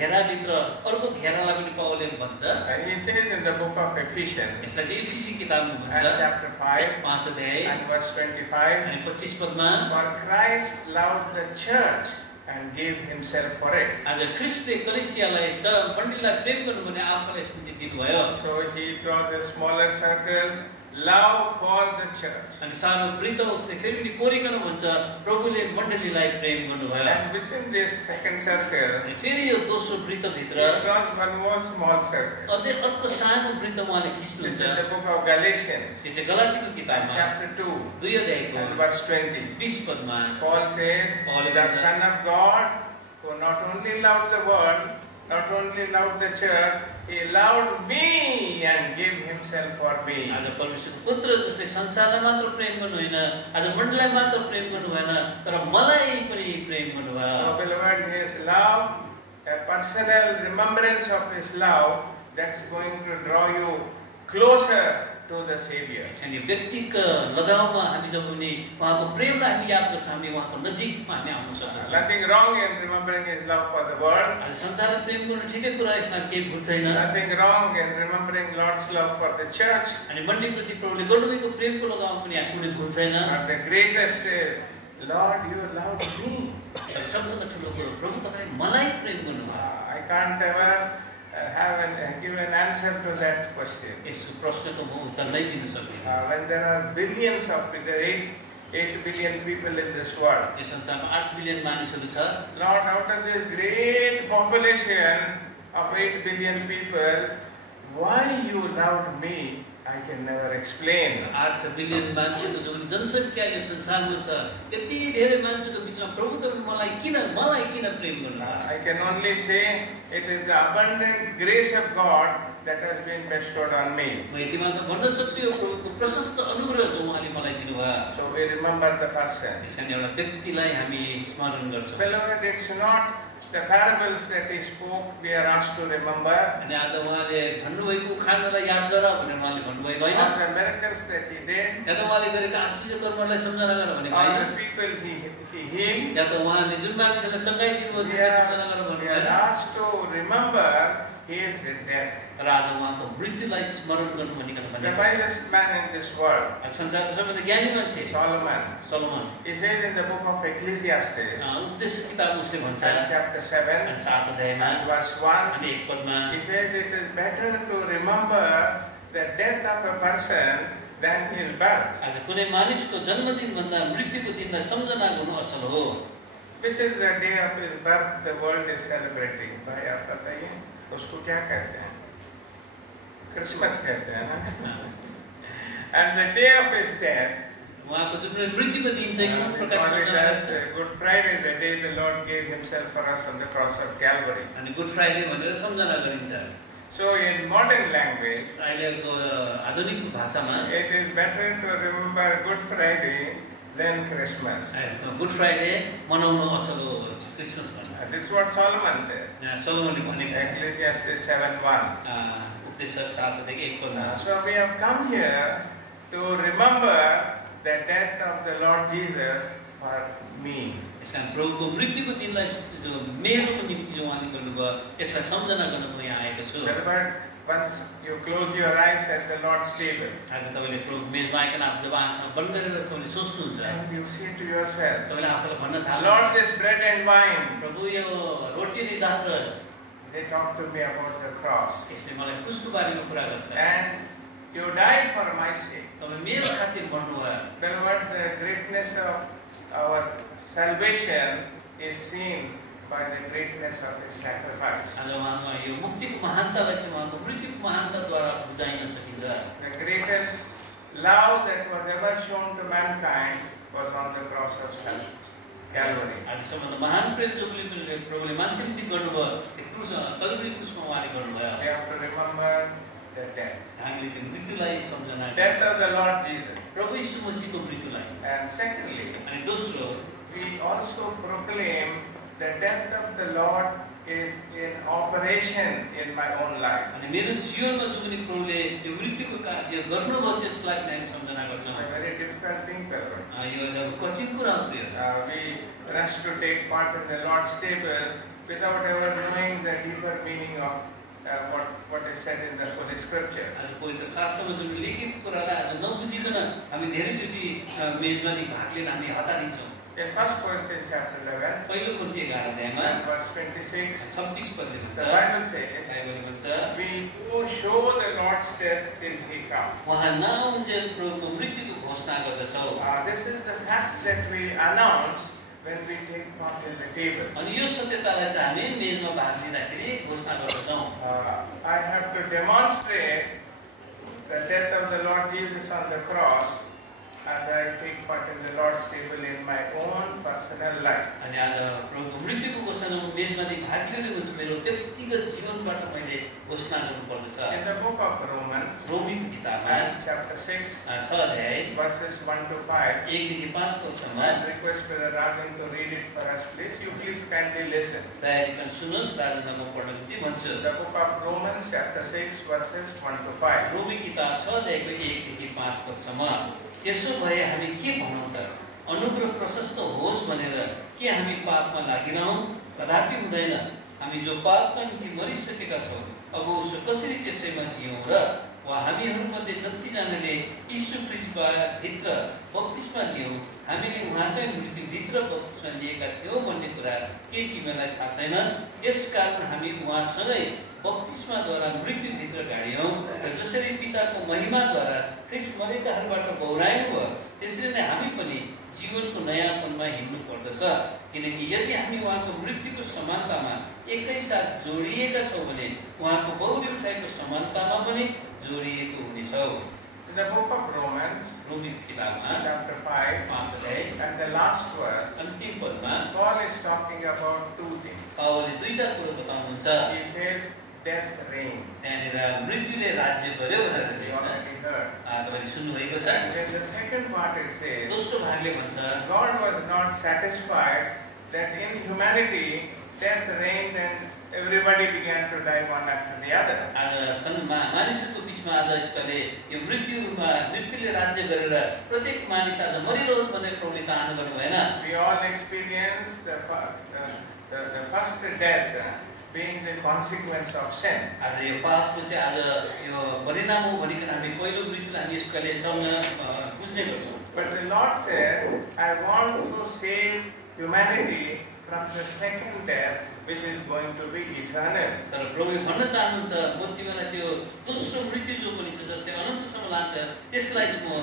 घेराभित्र अर्को घेरालाई पनि पावलले भन्छ। And he says in the book of Ephesians, यसलाई चाहिँ एफिसी किताबमा and भन्छ chapter 5 5 अध्याय and verse 25, अनि 25 पदमा for Christ loved the church and gave himself for it. आज ख्रिस्टले कलिसियालाई मण्डलीलाई प्रेम गर्नु भने आफूलाई स्मृति दिनुभयो। So he draws a smaller circle, love for the church. अनि सानो वृत्त उसले फेरि पनि कोरिकन भन्छ प्रभुले मण्डलीलाई प्रेम गर्नुभयो। And within this second circle, अनि फेरि यो दोस्रो वृत्त he भित्र draws one more small circle. अझै अर्को सानो वृत्त उहाँले This खिच्नुहुन्छ। is the book of Galatians, यो चाहिँ गलातीको and किताबमा chapter 2 2 अध्यायको and verse 20. 20 पदमा Paul said, Paul the भन्छ, Son of God, who not only loved the world, not only loved the church, he loved me and gave himself for me. आज परमेश्वरको पुत्र जसले संसारलाई मात्र प्रेम गर्नु होइन आज मण्डलीलाई मात्र प्रेम गर्नु भएन तर मलाई पनि प्रेम गर्नुभयो। So, beloved, his love, a personal remembrance of his love, that's going to draw you closer to the Savior. अनि व्यक्तिगत लगाउमा हामी जब पनि उहाँको प्रेमलाई हामी याद गर्छौँ हामी उहाँको नजिकमा हामी आउन सक्छौँ। Nothing wrong in remembering his love for the world. आज संसारले प्रेम गर्नु ठिकै कुरा यसमा केही भुल छैन। Nothing wrong in remembering Lord's love for the church. अनि मण्डलीप्रति प्रभुले गर्नुभएको प्रेमको लगाउमा पनि यहाँ कुनै भुल छैन। But the greatest is, Lord, you loved me. तर सबभन्दा ठुलो कुरो प्रभु तपाईँले मलाई प्रेम गर्नुभयो। I can't ever give an answer to that question. यस प्रश्नको म उत्तर नै दिन सक्दिनँ। When there are billions of people, 8 billion people in this world, यो संसारमा 8 बिलियन मानिसहरू छ। Lord, out of this great population of 8 billion people, why you loved me I can never explain. 8 billion मान्छेको जुन जनसङ्ख्या यो संसारमा छ, यति धेरै मान्छेको बिचमा प्रभु तपाईले मलाई किन प्रेम गर्नुभयो? I can only say it is the abundant grace of God that has been bestowed on me. म यति मात्र भन्न सक्छु, यो प्रभुको प्रशस्त अनुग्रह जो उहाँले मलाई दिनुभयो। So we remember the person. यसकारण एउटा व्यक्तिलाई हामी स्मरण गर्छौँ। Beloved, it's not the parables that he spoke we are asked to remember. अनि आज उहाँले भन्नुभएको उखानलाई याद गर भनेर उहाँले भन्नुभएको हैन। Not the miracles that he did. या त उहाँले गरेका आश्चर्य कर्मलाई सम्झना गर भनेको Or हैन। the people he healed. या त उहाँले जुन मानिसलाई चंगाई दिनुभयो त्यसलाई सम्झना गर भन्नुभयो We are हैन। asked to remember his death. र आज उहाँको मृत्युलाई स्मरण गर्नु भनिकन The भनेको। wisest man in this world, संसारको सबैभन्दा ज्ञानी मान्छे Solomon, he says in the book of Ecclesiastes, उपदेश किताब उसले भन्छ chapter 7, 7 अध्यायमा verse 1, अनि 1 पदमा he says it is better to remember the death of a person than his birth. आज कुनै मानिसको जन्मदिन भन्दा मृत्युको दिनलाई सम्झना गर्नु असल हो। Which is the day of his birth the world is celebrating. भाई आप बताइए उसको क्या कहते हैं? Christmas कहते हैं ना? And the day of his death, उहाँको जुन मृत्युको दिन चाहिँ कुन we प्रकारले call it सम्झना as गर्छ? Good Friday, the day the Lord gave himself for us on the cross of Calvary. अनि गुड फ्राइडे भनेर सम्झना गरिन्छ। So in modern language, अहिलेको आधुनिक भाषामा it is better to remember Good Friday than Christmas. Good Friday मनाउनु असल हो क्रिसमस भन्दा। This is what Solomon said. सोलोमनले भनेको Ecclesiastes 7:1. उपदेश 7 देखि 1 पदमा। So we have come here to remember the death of the Lord Jesus for me. यसकारण प्रभुको मृत्युको दिनलाई जो मेरो निम्ति जो उहाँले गर्नुभयो यसलाई सम्झना गर्न म यहाँ आएको छु। Beloved, once you close your eyes at the Lord's table, आज तपाईले प्रभु मेजमा आइकन आफू जब आँखा बन्द गरेर तपाईँले सोच्नुहुन्छ, and you say to yourself, तपाईँले आफूलाई भन्न थाल्नुहुन्छ, Lord, this bread and wine, प्रभु यो रोटी अनि दाल रस they talk to me about the cross. यसले मलाई क्रुसको बारेमा कुरा गर्छ। And you died for my sake. तपाईँ मेरो खातिर मर्नुभयो। Beloved, the greatness of our salvation is seen by the greatness of his sacrifice. आज उहाँको यो मुक्तिको महानतालाई चाहिँ उहाँको मृत्युको महानताद्वारा बुझाइन सकिन्छ। The greatest love that was ever shown to mankind was on the cross of Calvary. आज सबभन्दा महान प्रेम जो प्रभुले मान्छे निम्ति गर्नुभयो त्यो क्रुस कल्भरी क्रुसमा उहाँले गर्नुभयो। We have to remember the death. हामीले त्यो मृत्युलाई सम्झना Death of the Lord Jesus. प्रभु यीशु मसीहको मृत्युलाई। And secondly, अनि दोस्रो we also proclaim the death of the Lord is in operation in my own life. अनि मेरो जीवनमा जो पनि प्रभुले यो मृत्युको कार्य गर्नुभयो त्यसलाई पनि हामी सम्झना It's गर्छौँ। a very difficult thing, beloved. यो एउटा कठिन कुरा हो प्रिय। We rush to take part in the Lord's table without ever knowing the deeper meaning of what is said in the Holy Scriptures. आज पवित्र शास्त्रमा जुन लेखित कुरालाई आज नबुझिकन हामी धेरैचोटि मेजमाथि भाग लिन हामी हतारिन्छौँ। In 1 Corinthians chapter 11, पहिलो कुन्ती 11 अध्यायमा verse 26, 26 पदले भन्छ, the Bible says, बाइबलले भन्छ, we do show the Lord's death till he comes. उहाँ नआउन्जेल प्रभुको मृत्युको घोषणा गर्दछौँ। This is the fact that we announce when we take part in the table. अनि यो सत्यतालाई चाहिँ हामी मेजमा भाग लिँदाखेरि घोषणा गर्दछौँ। I have to demonstrate the death of the Lord Jesus on the cross as I take part in the Lord's table in my own personal life. अनि आज प्रभुको मृत्युको घोषणा मेजमाथि भाग लिएको हुन्छु, मेरो व्यक्तिगत जीवनबाट मैले घोषणा गर्नुपर्दछ। In the book of Romans, रोमीको किताबमा chapter 6, 6 अध्याय verses 1 to 5, 1 देखि 5 पदसम्म I request Brother Rajan to read it for us, please. You please kindly listen. दयाले सुन्नुहोस्, राजन म पढ्न निम्ति भन्छु। The book of Romans, chapter 6, verses 1 to 5. रोमी किताब 6 अध्यायको 1 देखि 5 पदसम्म। त्यसो भए हामी के भनौँ त? अनुग्रह प्रशस्त होस् भनेर के हामी पापमा लागिरहौँ? कदापि हुँदैन। हामी जो पापका निम्ति मरिसकेका छौँ, अब उसो कसरी त्यसैमा जियौँ र? वा हामीहरूमध्ये जतिजनाले यीशु ख्रीष्टभित्र बप्तिस्मा लियौँ, हामीले उहाँकै मृत्युभित्र बप्तिस्मा लिएका थियौँ भन्ने कुरा के तिमीलाई थाहा छैन? यसकारण हामी उहाँसँगै बप्तिस्माद्वारा मृत्युभित्र गाडियौँ र जसरी पिताको महिमाद्वारा ख्रीष्ट मरेकाहरूबाट बौराइनु भयो, त्यसरी नै हामी पनि जीवनको नयाँपनमा हिँड्नु पर्दछ। किनकि यदि हामी उहाँको मृत्युको समानतामा एकैसाथ जोडिएका छौँ भने उहाँको बौरी उठाइको समानतामा पनि जोडिएको हुनेछौँ। In the book of Romans, रोमी किताबमा chapter 5, 5 अध्याय and the last verse, अन्तिम पदमा Paul is talking about two things. पावलले दुईटा कुरा बताउनुहुन्छ। He says, death reigned. त्यहाँनिर मृत्युले राज्य गर्यो भनेर You लेख्छ। already heard. तपाईले सुन्नुभएको छ। And then the second part it says, दोस्रो भागले भन्छ God was not satisfied that in humanity death reigned and everybody began to die one after the other. आज मानिसहरूको बिचमा आज यसपालि यो मृत्युले राज्य गरेर प्रत्येक मानिस आज मरिरहोस् भन्ने प्रभुले चाहनु गर्नु भएन। We all experienced the first death being the consequence of sin. आज यो पापको चाहिँ आज यो परिणाम हो भनिकन हामी पहिलो मृत्युलाई हामी यसपालि बुझ्ने गर्छौँ। But the Lord said, I want to save humanity from the second death, which is going to be eternal. तर प्रभुले भन्न चाहनुहुन्छ म तिमीलाई त्यो दोस्रो मृत्यु जो पनि छ जसले अनन्तसम्म लान्छ त्यसलाई म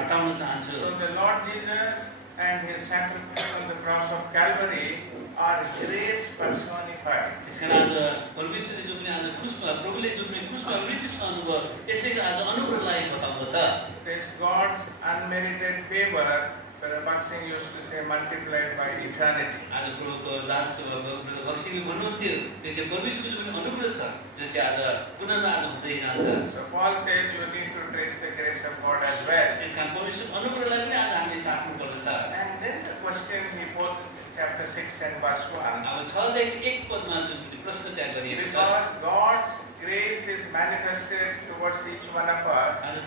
हटाउन चाहन्छु। So the Lord Jesus and his sacrifice on the cross of Calvary are grace personified. त्यसकारण आज परमेश्वरले जो पनि आज क्रुसमा प्रभुले जो पनि क्रुसमा मृत्यु सहनुभयो यसले चाहिँ आज अनुग्रहलाई बताउँदछ। It is God's unmerited favor. Brother Baksing used to say multiplied by eternity. आज प्रभुको दास बक्सिङले भन्नुहुन्थ्यो त्यो चाहिँ परमेश्वरको जो पनि अनुग्रह छ जो चाहिँ आज पुनः आज हुँदै जान्छ। So Paul says you need to trace the grace of God as well. त्यसकारण परमेश्वर अनुग्रहलाई पनि आज हामीले चाख्नु पर्दछ। And then the question he poses in chapter 6 and verse 1. अब 6 देखि 1 पदमा जुन प्रश्न त्यहाँ गरिएको छ Because God's grace is manifested towards each one of us, आज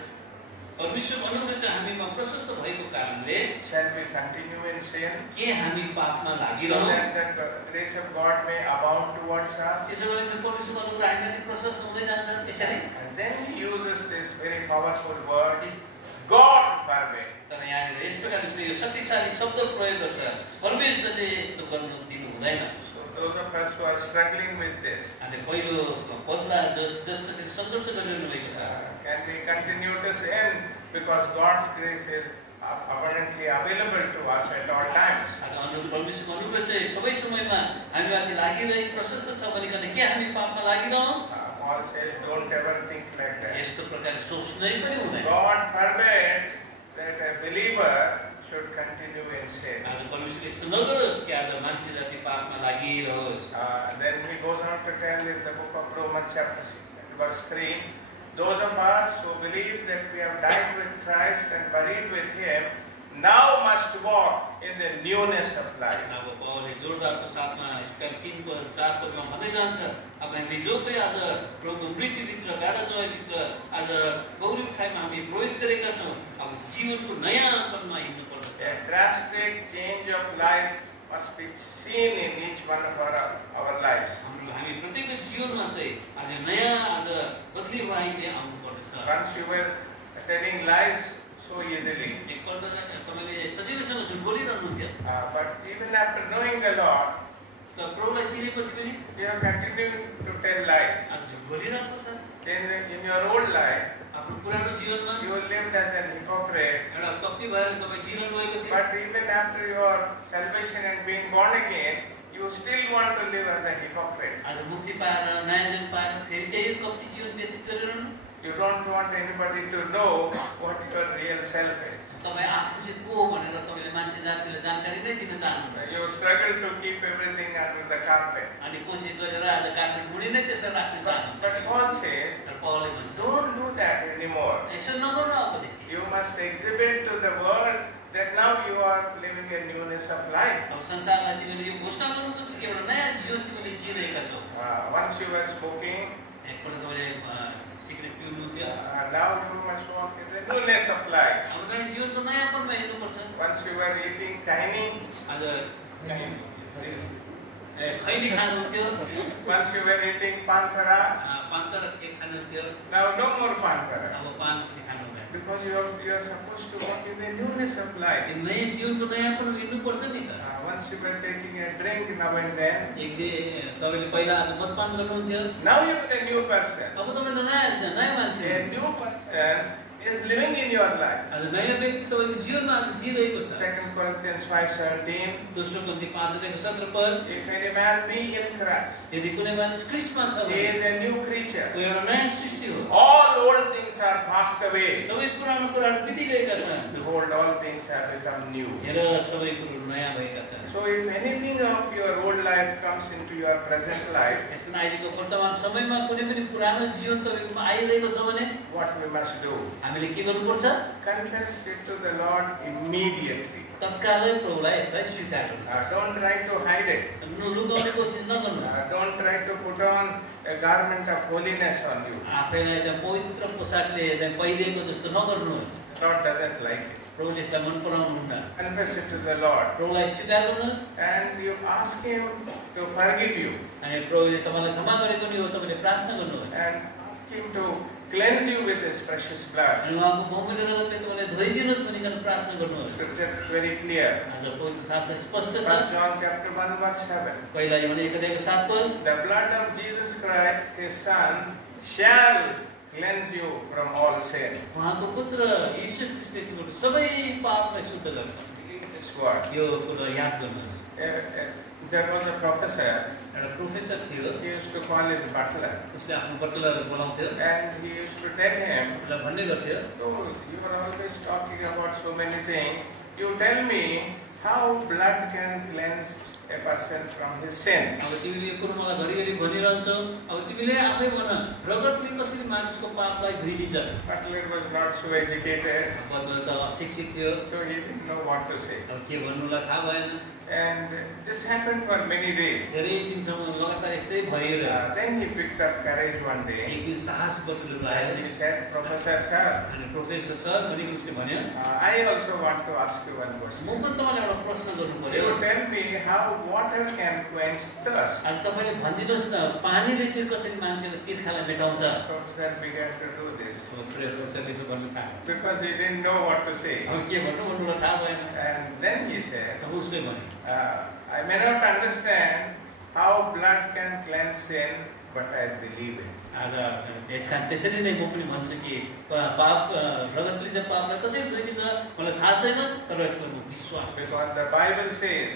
परमेश्वर अनुग्रह चाहिँ हामीमा प्रशस्त भएको कारणले shall we continue in sin के हामी पापमा so लागिरहौँ that the grace of God may abound towards us? त्यसो गरी चाहिँ परमेश्वरको अनुग्रह हामीलाई प्रशस्त हुँदै जान्छ त्यसरी। And then he uses this very powerful word, God forbid. तर यहाँनिर यस प्रकारले यो शक्तिशाली शब्द प्रयोग गर्छ परमेश्वरले यस्तो गर्नु दिनु हुँदैन। So those of us who are struggling with this, अनि पहिलो पदला जसको चाहिँ सङ्घर्ष गरिरहनु भएको छ can we continue to sin because God's grace is abundantly available to us at all times? आज परमेश्वरको अनुग्रह चाहिँ सबै समयमा हामीमाथि लागिरहेको प्रशस्त छ भनिकन के हामी पापमा लागिरहौँ? Paul says, don't ever think like that. यस्तो प्रकारले सोच्नै पनि हुँदैन। God forbids that a believer should continue in sin. आज परमेश्वरले यस्तो नगरोस् कि आज मान्छे जाति पापमा लागिरहोस्। Then he goes on to tell in the book of Romans chapter 6 and verse 3, those of us who believe that we have died with Christ and buried with him now must walk in the newness of life. अब पावलले जोरदारको साथमा यसका 3 पद 4 पदमा भन्दै जान्छ अब हामी जो कोही आज प्रभुको मृत्युभित्र गाडा जयभित्र आज गौरव ठाउँमा हामी प्रवेश गरेका छौँ अब जीवनको नयाँपनमा हिँड्नु पर्दछ। A drastic change of life must be seen in each one of our lives. हामी प्रत्येकको जीवनमा चाहिँ आज नयाँ आज बदली भई चाहिँ आउनु पर्दछ। Once you were telling lies so easily, एकपल्ट तपाईले सजिलैसँग झुट बोलिरहनुहुन्थ्यो but even after knowing the Lord, तर प्रभुलाई चिनेपछि पनि you are continuing to tell lies. आज झुट बोलिरहेको छ। In your old life, आफ्नो पुरानो जीवनमा you lived as an hypocrite, एउटा कपटी भएर तपाईँ जीवन गएको थियो but even after your salvation and being born again, you still want to live as a hypocrite. आज मुक्ति पाएर नयाँ जीवन पाएर फेरि त्यही कपटी जीवन व्यतीत गरिरहनु। You don't want anybody to know what your real self is. तपाईँ आफू चाहिँ को हो भनेर तपाईले मान्छे जातिलाई जानकारी नै दिन चाहनुहुन्न। You struggle to keep everything under the carpet. अनि कोसिस गरेर आज कार्पेट मुनि नै त्यसलाई राख्न चाहनुहुन्छ। But Paul says, तर पावलले भन्छ don't do that anymore. यसो नगर्नु अबदेखि। You must exhibit to the world that now you are living a newness of life. अब संसारलाई तिमीले यो घोषणा गर्नुपर्छ कि एउटा नयाँ जीवन तिमीले जिरहेका छौ। Once you were smoking, एकपल्ट तपाईले cigarette पिउनुहुन्थ्यो now you must walk in the newness of life. अब नयाँ जीवनको नयाँपनमा हिँड्नुपर्छ। Once you were eating खैनी, आज खैनी खानुहुन्थ्यो once you were eating पानखरा, पान तर के खानुहुन्थ्यो now no more पानखरा. अब पान पनि खानु हुँदैन। Because you are supposed to walk in the newness of life. नयाँ जीवनको नयाँपनमा हिँड्नुपर्छ नि त। Once you were taking a drink now and then, एक दिन तपाईले पहिला आज मदपान गर्नुहुन्थ्यो now you are a new person. अब तपाईँ त नयाँ मान्छे A new person is living in your life. आज नयाँ व्यक्ति तपाईँको जीवनमा आज जिरहेको छ। 2 Corinthians 5:17. दोस्रो कन्ती 5:17 If any man be in Christ, यदि कुनै मानिस ख्रीष्टमा छ he भने is a new creature. ऊ एउटा नयाँ सृष्टि हो। All old things are passed away. सबै पुरानो कुराहरू बितिगएका छन्। Behold, all things have become new. हेर सबै कुराहरू नयाँ भएका छन्। So if anything of your old life comes into your present life, यसमा अहिलेको वर्तमान समयमा कुनै पनि पुरानो जीवन तपाईँकोमा आइरहेको छ भने what we must do? हामीले के गर्नुपर्छ? Confess it to the Lord immediately. तत्कालै प्रभुलाई यसलाई स्वीकार गर्नु। Don't try to hide it. लुकाउने कोसिस नगर्नु। Don't try to put on a garment of holiness on you. आफैलाई त्यो पवित्र पोसाकले चाहिँ पहिलेको जस्तो नगर्नुहोस्। God doesn't like it. प्रभुले यसलाई मन पराउनुहुन्न। Confess it to the Lord. प्रभुलाई स्वीकार गर्नुहोस् And you ask Him to forgive you. अनि प्रभुले तपाईँलाई क्षमा गरेको नि हो, तपाईँले प्रार्थना गर्नुहोस्। And ask Him to cleanse you with His precious blood. अनि उहाँको बहुमूल्य रगतले तपाईँलाई धोइदिनुहोस् भनिकन प्रार्थना गर्नुहोस्। Scripture is very clear. आज पवित्र शास्त्र स्पष्ट छ। 1 John chapter 1 verse 7. पहिला योहना 1:7 The blood of Jesus Christ, His Son, shall cleanse you from all sin. उहाँको पुत्र यीशु ख्रीष्टले तिम्रो सबै पापलाई शुद्ध गर्छ। This word. यो कुरा याद गर्नुहोस्। There was a professor. एउटा प्रोफेसर थियो, He used to call his butler. उसले आफ्नो बटलरलाई बोलाउँथ्यो, And he used to tell him, उसलाई भन्ने गर्थ्यो, "Oh, you are always talking about so many things. You tell me how blood can cleanse a person from his sin." अब तिमीले यो कुरो मलाई घरिघरि भनिरहन्छौ, अब तिमीले आफै भन रगतले कसरी मानिसको पापलाई धोइदिन्छ। Butler was not so educated, Butler त अशिक्षित थियो, so he didn't know what to say. अब के भन्नुलाई थाहा भएन। And this happened for many days. धेरै दिनसम्म लगातार यस्तै भइरह्यो। Then he picked up courage one day. एक दिन साहस बटुलेर And आयो he said, "Professor sir, अनि प्रोफेसर सर भनेको उसले भन्यो, I also want to ask you one म question. पनि तपाईँलाई एउटा प्रश्न गर्नु पर्यो। You tell me how water can quench thirst." आज तपाईँले भनिदिनुहोस् न, पानीले चाहिँ कसरी मान्छेको तिर्खालाई मेटाउँछ। Professor began to do this प्रोफेसरले यसो गर्नु थाल्यो। because he didn't know what to say. अब के भन्नुलाई थाहा भएन। And then he said, अब उसले भन्यो, I may not understand how blood can cleanse sin, but I believe it. आज यसकारण त्यसरी नै म पनि भन्छु कि पाप रगतले चाहिँ पापलाई कसरी धोइदिन्छ मलाई थाहा छैन, तर यसमा म विश्वास गर्छु। Because the Bible says,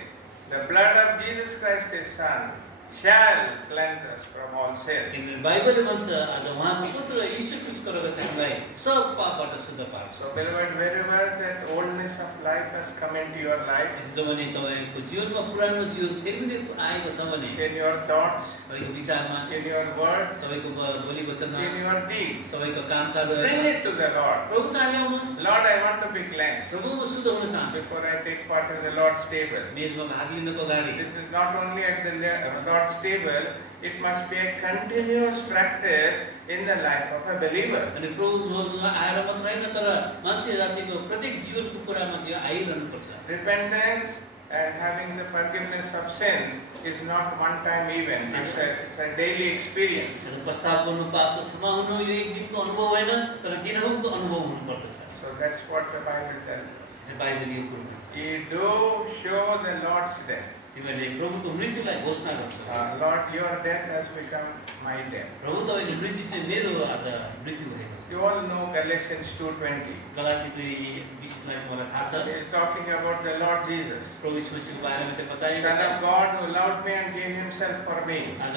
the blood of Jesus Christ, His Son, shall cleanse us from all sin. किनभने बाइबलले भन्छ आज उहाँको पुत्र यीशु ख्रीष्टको रगतले हामीलाई सब पापबाट शुद्ध पार्छ। So, beloved, wherever that oldness of life has come into your life, यसो भने तपाईँको जीवनमा पुरानो जीवन फेरि पनि आएको छ भने in your thoughts, तपाईँको विचारमा, in your words, तपाईँको बोली वचनमा, in your deeds, तपाईँको काम कार्य bring it to the Lord. प्रभु कहाँ ल्याउनुहोस्। Lord, I want to be cleansed. प्रभु म शुद्ध हुन चाहन्छु। Before I take part in the Lord's table. मेजमा भाग लिनको लागि This is not only at the Lord's table, it must be a continuous practice in the life of a believer. अनि प्रभुमा आएर मात्र होइन, तर मान्छे जातिको प्रत्येक जीवनको कुरामा त्यो आइरहनुपर्छ। Repentance and having the forgiveness of sins is not one-time event. It's a daily experience. पश्चाताप गर्नु, पापको क्षमा हुनु यो एक दिनको अनुभव होइन, तर दिनहुँको अनुभव हुनुपर्दछ। So that's what the Bible tells us. Bible यो कुरो भन्छ। You do show the Lord's death. तिमीहरूले प्रभुको मृत्युलाई घोषणा गर्छ। Lord, your death has become my death. प्रभु तपाईँको मृत्यु चाहिँ मेरो आज मृत्यु भएको छ। You all know Galatians 2:20. Galati 2:20 मलाई थाहा छ। He is talking about the Lord Jesus, प्रभु यीशु मसीहको बारेमा त्यो बताइएको Son छ। of God, who loved me and gave Himself for me. आज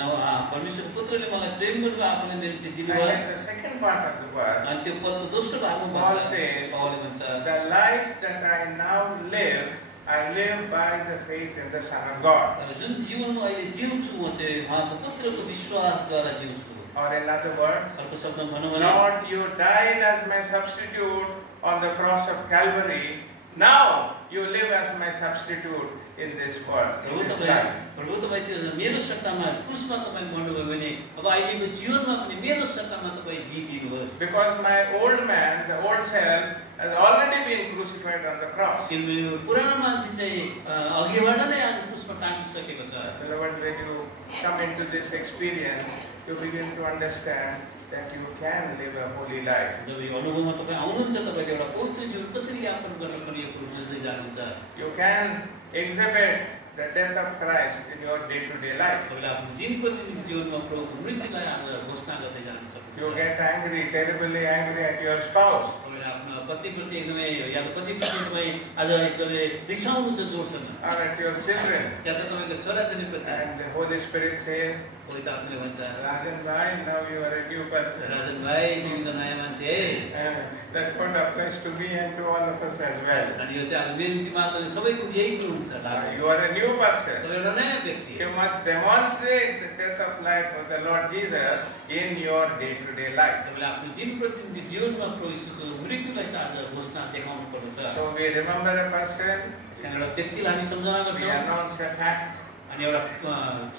परमेश्वरको पुत्रले मलाई प्रेम गर्नुभयो, आफूले मेरो निम्ति And दिनुभयो। in the second part of the verse, अनि त्यो पदको दोस्रो भागमा Paul भन्छ, says, पौलले भन्छ, the life that I now live, I live by the faith in the Son of God. जुन जीवन म अहिले जिउँछु म चाहिँ उहाँको पुत्रको विश्वासद्वारा जिउँछु। Or in other words, अर्को शब्दमा भनौँ भने Lord, you died as my substitute on the cross of Calvary. Now you live as my substitute in this world, in this life. प्रभु तपाईँ त्यो मेरो सट्टामा क्रुसमा तपाईँ मर्नुभयो भने अब अहिलेको जीवनमा पनि मेरो सट्टामा तपाईँ जिइदिनुहोस्। Because my old man, the old self, has already been crucified on the cross. किनभने पुरानो मान्छे चाहिँ अघिबाट नै आज क्रुसमा टाँगिसकेको छ। Beloved, when you come into this experience, you begin to understand that you can live a holy life. जब यो अनुभवमा तपाईँ आउनुहुन्छ, तपाईँले एउटा पवित्र जीवन कसरी यापन गर्न पर्ने यो कुरो बुझ्दै जानुहुन्छ। You can exhibit the death of Christ in your day-to-day life. तपाईँले आफ्नो दिन प्रतिदिन जीवनमा प्रभुको मृत्युलाई आज घोषणा गर्दै जान सक्नुहुन्छ। You get angry, terribly angry at your spouse. तपाईँ तपाईले आफ्नो पतिप्रति एकदमै या त पतिप्रति तपाईँ आज एकदमै रिसाउनु चाहिँ जोड्छन् or at your children. या त तपाईँको छोराछोरीप्रति And the Holy Spirit says, पवित्र आत्माले भन्छ Rajan bhai, now you are a new person. Rajan भाइ तिमी त नयाँ मान्छे है And that point applies to me and to all of us as well. अनि यो चाहिँ अब मेरो निम्ति मात्र सबैको यही कुरो हुन्छ You are a new person. तपाईँ एउटा नयाँ व्यक्ति You must demonstrate the death of life of the Lord Jesus in your day-to-day life. तपाईँले आफ्नो दिन प्रतिदिन जीवनमा प्रभु यीशुको मृत्युलाई चाहिँ आज घोषणा देखाउनु पर्दछ So we remember a person, एउटा व्यक्तिलाई हामी सम्झना we गर्छौँ announce a fact, अनि एउटा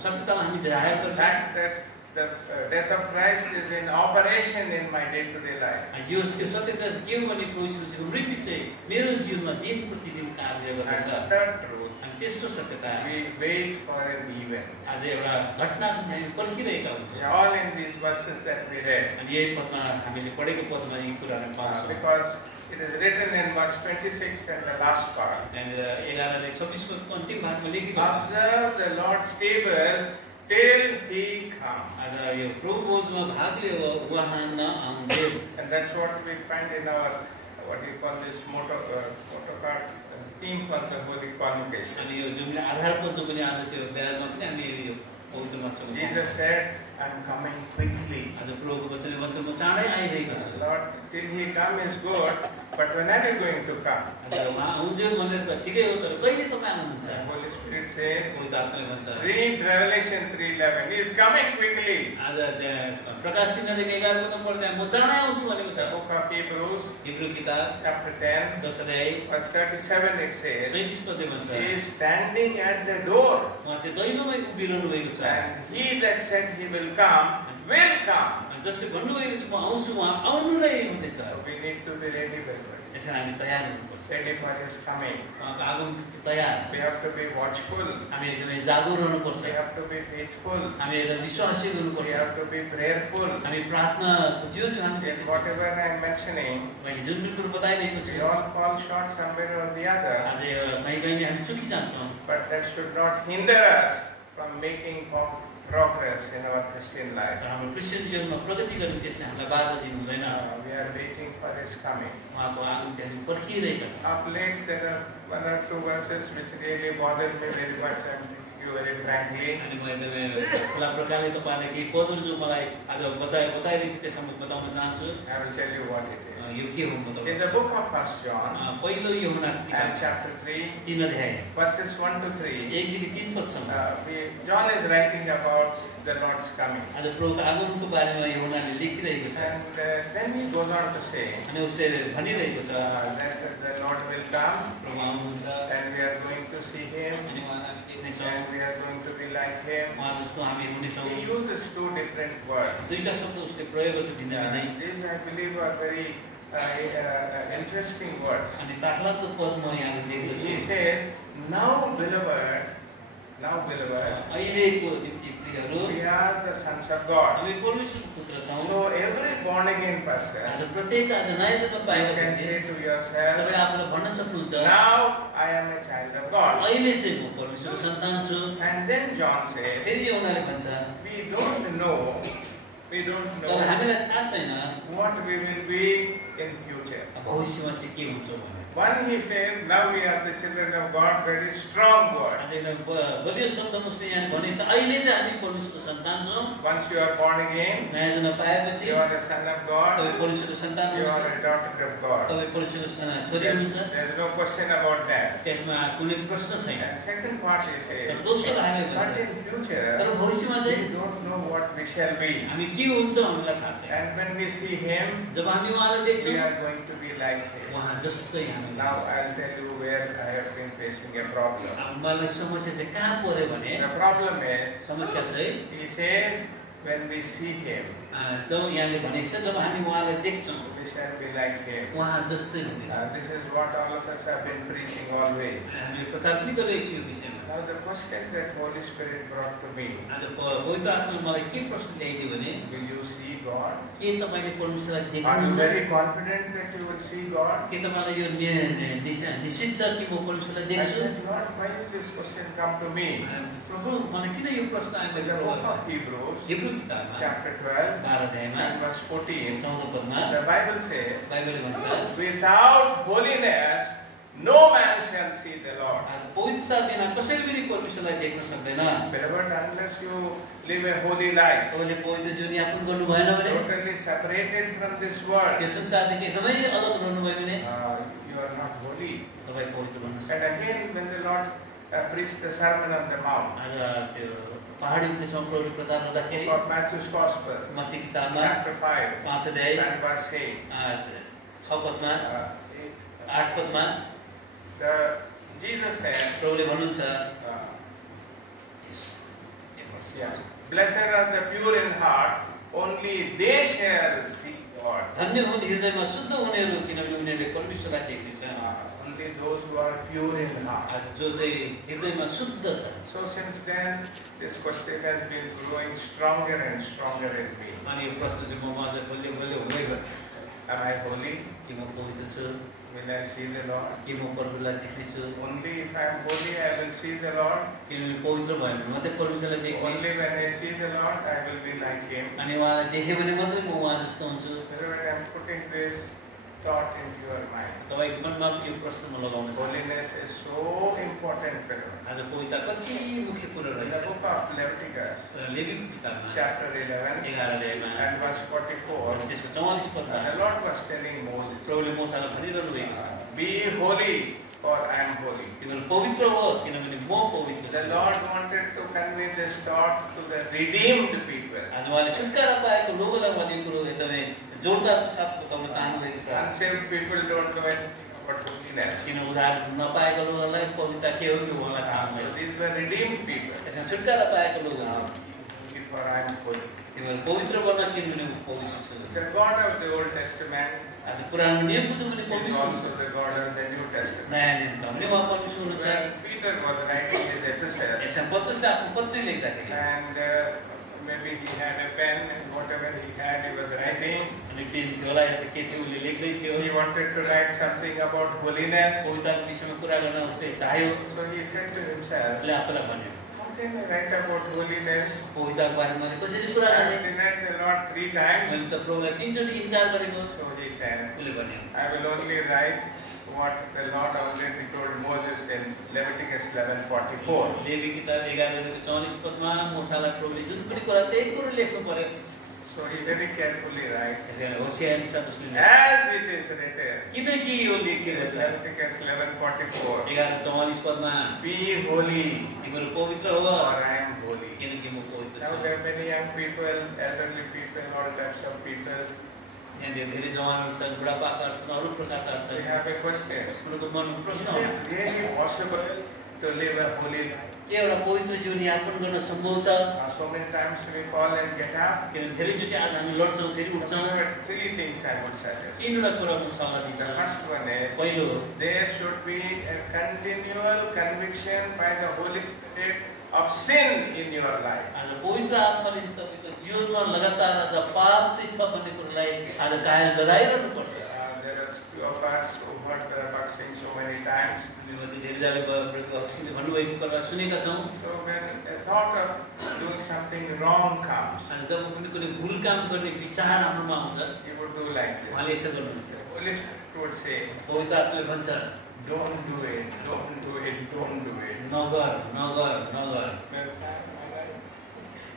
सत्यतालाई हामी जाहेर the गर्छौँ fact that the death of Christ is in operation in my day-to-day life. यो त्यो सत्यता चाहिँ के हो भने प्रभु यीशुको मृत्यु चाहिँ मेरो जीवनमा दिन प्रतिदिन कार्य And गर्दछ the third truth, अनि तेस्रो सत्यता we wait for an event. आज एउटा घटनाको हामी पर्खिरहेका हुन्छौँ All in these verses that we read. अनि यही पदमा हामीले पढेको पदमा यी कुराहरू पाउँछौँ Because it is written in verse 26 and the last part. त्यहाँनिर 11:26 को अन्तिम भागमा लेखेको छ Observe the Lord's table till he comes. आज यो प्रभु भोजमा भाग लियो उहाँ नआउँदै And that's what we find in our, what you call this motto card, theme for the Holy Convocation. अनि यो जुन आधारको जो पनि आज त्यो बयानमा पनि हामी यो पवित्र वाक्यमा Jesus said, I'm coming quickly. आज प्रभुको वचनले भन्छ म चाँडै आइरहेको छु Lord, till he come is good, but when are you going to come? आज उहाँ आउँछ भनेर त ठिकै हो तर कहिले तपाईँ आउनुहुन्छ The Holy Spirit says, पवित्र आत्माले भन्छ read Revelation 3:11. He is coming quickly. आज त्यहाँ प्रकाश 3:11 को पढ्दा म चाँडै आउँछु भनेको छ The book of Hebrews, Hebrew किताब chapter 10, 10 verse 37, it says, 37 पदले भन्छ he is standing at the door. उहाँ चाहिँ दैलोमै उभिरहनु भएको छ And he that said he will come, will come. अनि जसले भन्नुभएको छ म आउँछु उहाँ आउनु नै हुँदैछ So we need to be ready, brother. त्यसैले हामी तयार हुनुपर्छ Ready for his coming. उहाँको आगमन तयार We have to be watchful. हामी एकदमै जागरुक रहनुपर्छ We have to be faithful. हामी एकदम विश्वासी We हुनुपर्छ have to be prayerful. हामी प्रार्थनाको जीवन हामी In whatever I am mentioning, मैले जुन जुन कुरो बताइरहेको छु we all fall short somewhere or the other. आज कहीँ कहीँ हामी चुकिजान्छौँ But that should not hinder us from making progress in our Christian life. तर हाम्रो क्रिस्चियन जीवनमा प्रगति गर्ने त्यसले हामीलाई बाधा दिनु हुँदैन We are waiting for his coming. उहाँको आगमन हामी पर्खिरहेका छौँ Of late, there are one or two verses which really bothered me very much. I'm telling you very frankly. अनि म एकदमै खुला प्रकारले तपाईँलाई केही पदहरू जो मलाई आज बताइरहेको छु त्यसमा म बताउन चाहन्छु I will tell you what it is. यो के हो म In तपाईँलाई the book of 1 John, पहिलो यूहन्ना and किताब chapter 3, 3 अध्याय verses 1 to 3, 1 देखि 3 पदसम्म John is writing about the Lord's coming. आज प्रभुको आगमनको बारेमा यूहन्नाले लेखिरहेको छ And then he goes on to say अनि उसले भनिरहेको छ that the Lord will come प्रभु आउनुहुन्छ and we are going to see him अनि उहाँ हामी देख्नेछौँ and we are going to be like him. उहाँ जस्तो हामी हुनेछौँ He uses two different words. दुईटा शब्द उसले प्रयोग गर्छ भिन्न भिन्नै These I believe are very interesting words. अनि चाखलाग्दो पद म यहाँ देख्दछु He says, now beloved, अहिलेको निम्ति प्रियहरू we are the sons of God. हामी परमेश्वरको पुत्र छौँ So every born again person आज प्रत्येक आज नयाँ जन्म you पाएको can व्यक्ति say to yourself, तपाईँ आफूलाई भन्न सक्नुहुन्छ now I am a child of God. अहिले चाहिँ म परमेश्वरको सन्तान छु And then John says, फेरि उनीहरूले भन्छ we don't know तर हामीलाई थाहा छैन what we will be in future. भविष्यमा चाहिँ के हुन्छ भनेर One he says, now we are the children of God, very strong word. आज एकदम बलियो शब्दमा उसले यहाँ भनेको छ अहिले चाहिँ हामी परमेश्वरको सन्तान छौँ Once you are born again, नयाँ जन्म पाएपछि you are a son of God, तपाईँ परमेश्वरको सन्तान you are हुनुहुन्छ a daughter of God. तपाईँ परमेश्वरको छोरी हुनुहुन्छ There is no question about that. त्यसमा कुनै प्रश्न छैन And second part he तर says, दोस्रो हामीले but भन्छ in future, तर भविष्यमा चाहिँ we don't know what we shall be. हामी के हुन्छ हामीलाई थाहा छैन And when we see him, जब हामी उहाँलाई we देख्छौँ are going to be like him. उहाँ जस्तै हामी Now I'll tell you where I have been facing a problem. मलाई समस्या चाहिँ कहाँ पर्यो भने The problem is, समस्या चाहिँ he says, when we see him, जब यहाँले भनेको छ जब हामी उहाँलाई देख्छौँ we shall be like him. उहाँ जस्तै हुनेछ This is what all of us have been preaching always. हामीले प्रचार पनि गरिरहेको छु यो विषयमा Now the question that Holy Spirit brought to me, आज पवित्र आत्माले मलाई के प्रश्न ल्याइदियो भने will you see God? के तपाईँले परमेश्वरलाई Are you देख्नुहुन्छ very confident that you will see God? के तपाईँलाई यो निश्चित छ कि म परमेश्वरलाई I देख्छु said, Lord, why is this question come to me? प्रभु मलाई किन यो प्रश्न आयो In the book of Hebrews, Hebrew Hebrew किताबमा chapter 12 12 अध्यायमा and verse 14, 14 पदमा the Bible says, बाइबलले भन्छ without holiness, no man shall see the Lord. पवित्रता बिना कसैले पनि परमेश्वरलाई देख्न सक्दैन। Beloved, unless you live a holy life, तपाईँले पवित्र जीवन यापन गर्नु भएन भने, totally separated from this world, यो संसारदेखि एकदमै अलग रहनु भयो भने you are not holy. तपाईँ पवित्र बन्न सक्दैन। And again, when the Lord preached the Sermon on the Mount, आज त्यो पहाडी उपदेशमा प्रभुले प्रचार गर्दाखेरि of Matthew's Gospel, मत्ती किताबमा chapter 5 5 अध्याय and verse 8, 6 पदमा 8 पदमा Jesus said, प्रभुले भन्नुहुन्छ blessed are the pure in heart, only they shall see God. धन्य हुन् हृदयमा शुद्ध हुनेहरू किनभने उनीहरूले परमेश्वरलाई देख्नेछ। Only those who are pure in heart. जो चाहिँ हृदयमा शुद्ध छ। So since then, this question has been growing stronger and stronger in me. अनि यो प्रश्न चाहिँ ममा चाहिँ बलियो बलियो हुँदै गयो। Am I holy? कि म पवित्र छु? Will I see the Lord? कि म प्रभुलाई देख्नेछु? Only if I am holy, I will see the Lord. किनभने पवित्र भयो भने मात्रै परमेश्वरलाई देख्ने। Only when I see the Lord, I will be like Him. अनि उहाँलाई देखेँ भने मात्रै म उहाँ जस्तो हुन्छु। Whenever I am putting this thought into your mind. तपाईको मनमा यो प्रश्न म लगाउन चाहन्छु। Holiness is so important, beloved. आज पवित्रता कति मुख्य कुरा In the रहेछ। book of Leviticus, लेवीको किताबमा chapter 11 11 and verse 44, त्यसको 44 पदमा the Lord was telling Moses, प्रभुले मोसालाई भनिरहनु भएको छ। be holy, for I am holy. तिमीहरू पवित्र हो किनभने म पवित्र छु। The Lord wanted to convey this thought to the redeemed people. आज उहाँले छुटकारा पाएको लोकलाई उहाँले यो कुरो एकदमै जोडदारको साथ बताउन चाहनुभएको छ। Unsaved people don't know it about holiness. किन उधार नपाएको लोकलाई पवित्रता के हो कि उहाँलाई थाहा So छैन। these were redeemed people. त्यसमा छुटकारा पाएको लोकहरू For I am holy. तिमीहरू पवित्र बन्न किनभने म पवित्र छु। The God of the Old Testament आज पुरानो नियमको त मैले is पवित्र also छु। the God of the New Testament. नयाँ नियमको पनि उहाँ परमेश्वर हुनुहुन्छ। When Peter was writing his epistle, यसमा पत्रुसले आफ्नो पत्र लेख्दाखेरि and maybe he had a pen and whatever he had, he was writing. अनि पेन थियो होला या त के थियो उसले लेख्दै थियो। He wanted to write something about holiness. पवित्रताको विषयमा कुरा गर्न उसले चाह्यो। So he said to himself, उसले आफूलाई भन्यो how can I write about holiness? पवित्रताको बारेमा मैले कसरी कुरा I गर्ने? have denied the Lord 3 times. मैले त प्रभुलाई 3 चोटि इन्कार गरेको। So he said, उसले भन्यो I will only write what the Lord already told Moses in Leviticus 11:44. Levy किताब 11:44 पदमा मोसालाई प्रभुले जुन पनि कुरा त्यही कुरा लेख्नु पर्यो। So he very carefully writes, त्यसैले होशियारी साथ उसले लेख्यो। as it is written, किनकि यो लेखिएको छ Leviticus 11:44, 11:44 पदमा be holy, तिमीहरू पवित्र हो for I am holy. किनकि म पवित्र Now छु। there are many young people, elderly people, all types of people. यहाँ धेरै जवानहरू छन्, बुढापाकाहरू छन्, अरू प्रकारका They छन्। have a question. उनीहरूको मनमा प्रश्न Is हो it really possible to live a holy life? के एउटा पवित्र जीवन यापन गर्न सम्भव छ? So many times we fall and get up. किनभने धेरैचोटि आज हामी लड्छौँ फेरि उठ्छौँ। There are 3 things I would suggest. तीनवटा कुरा म सल्लाह The दिन्छु। first one is, पहिलो there should be a continual conviction by the Holy Spirit of sin in your life. आज पवित्र आत्माले चाहिँ तपाईँको जीवनमा लगातार आज पाप चाहिँ छ भन्ने कुरोलाई आज कायम गराइरहनु पर्छ। There are few of us who heard the boxing so many times. हामीले धेरैजनाले भन्नुभएको कुरा सुनेका छौँ। So when a thought of doing something wrong comes, अनि जब पनि कुनै भुल काम गर्ने विचार हाम्रोमा आउँछ he would do like this. उहाँले यसो गर्नुहुन्थ्यो। The Holy Spirit would say, पवित्र आत्माले भन्छ don't do it, don't do it, don't do it. नगर नगर नगर।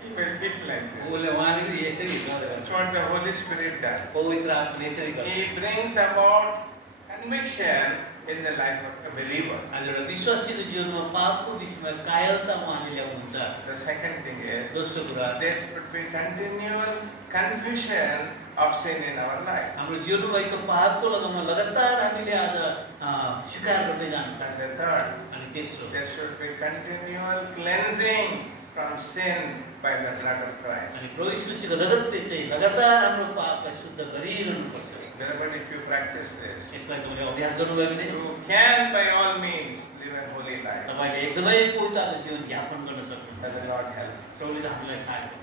He will hit like this. उसले उहाँले पनि यसरी गरेर That's what the Holy Spirit does. पवित्र आत्माले यसरी गर्छ। He brings about conviction in the life of a believer. आज एउटा विश्वासीको जीवनमा पापको विषयमा कायरता उहाँले ल्याउनुहुन्छ। The second thing is, दोस्रो कुरा there should be continual confession of sin in our life. हाम्रो जीवनमा भएको पापको लगाउन लगातार हामीले आज स्वीकार गर्दै जानुपर्छ। That's the third. अनि तेस्रो There should be continual cleansing from sin by the blood of Christ. अनि प्रभु येशूको रगतले चाहिँ लगातार हाम्रो पापलाई शुद्ध गरिरहनुपर्छ। Therefore, if you practice this, यसलाई तपाईँले अभ्यास गर्नुभयो भने you can by all means live a holy life. तपाईँले एकदमै पवित्रताको जीवन यापन गर्न सक्नुहुन्छ। May the Lord help. प्रभुले हामीलाई सहायता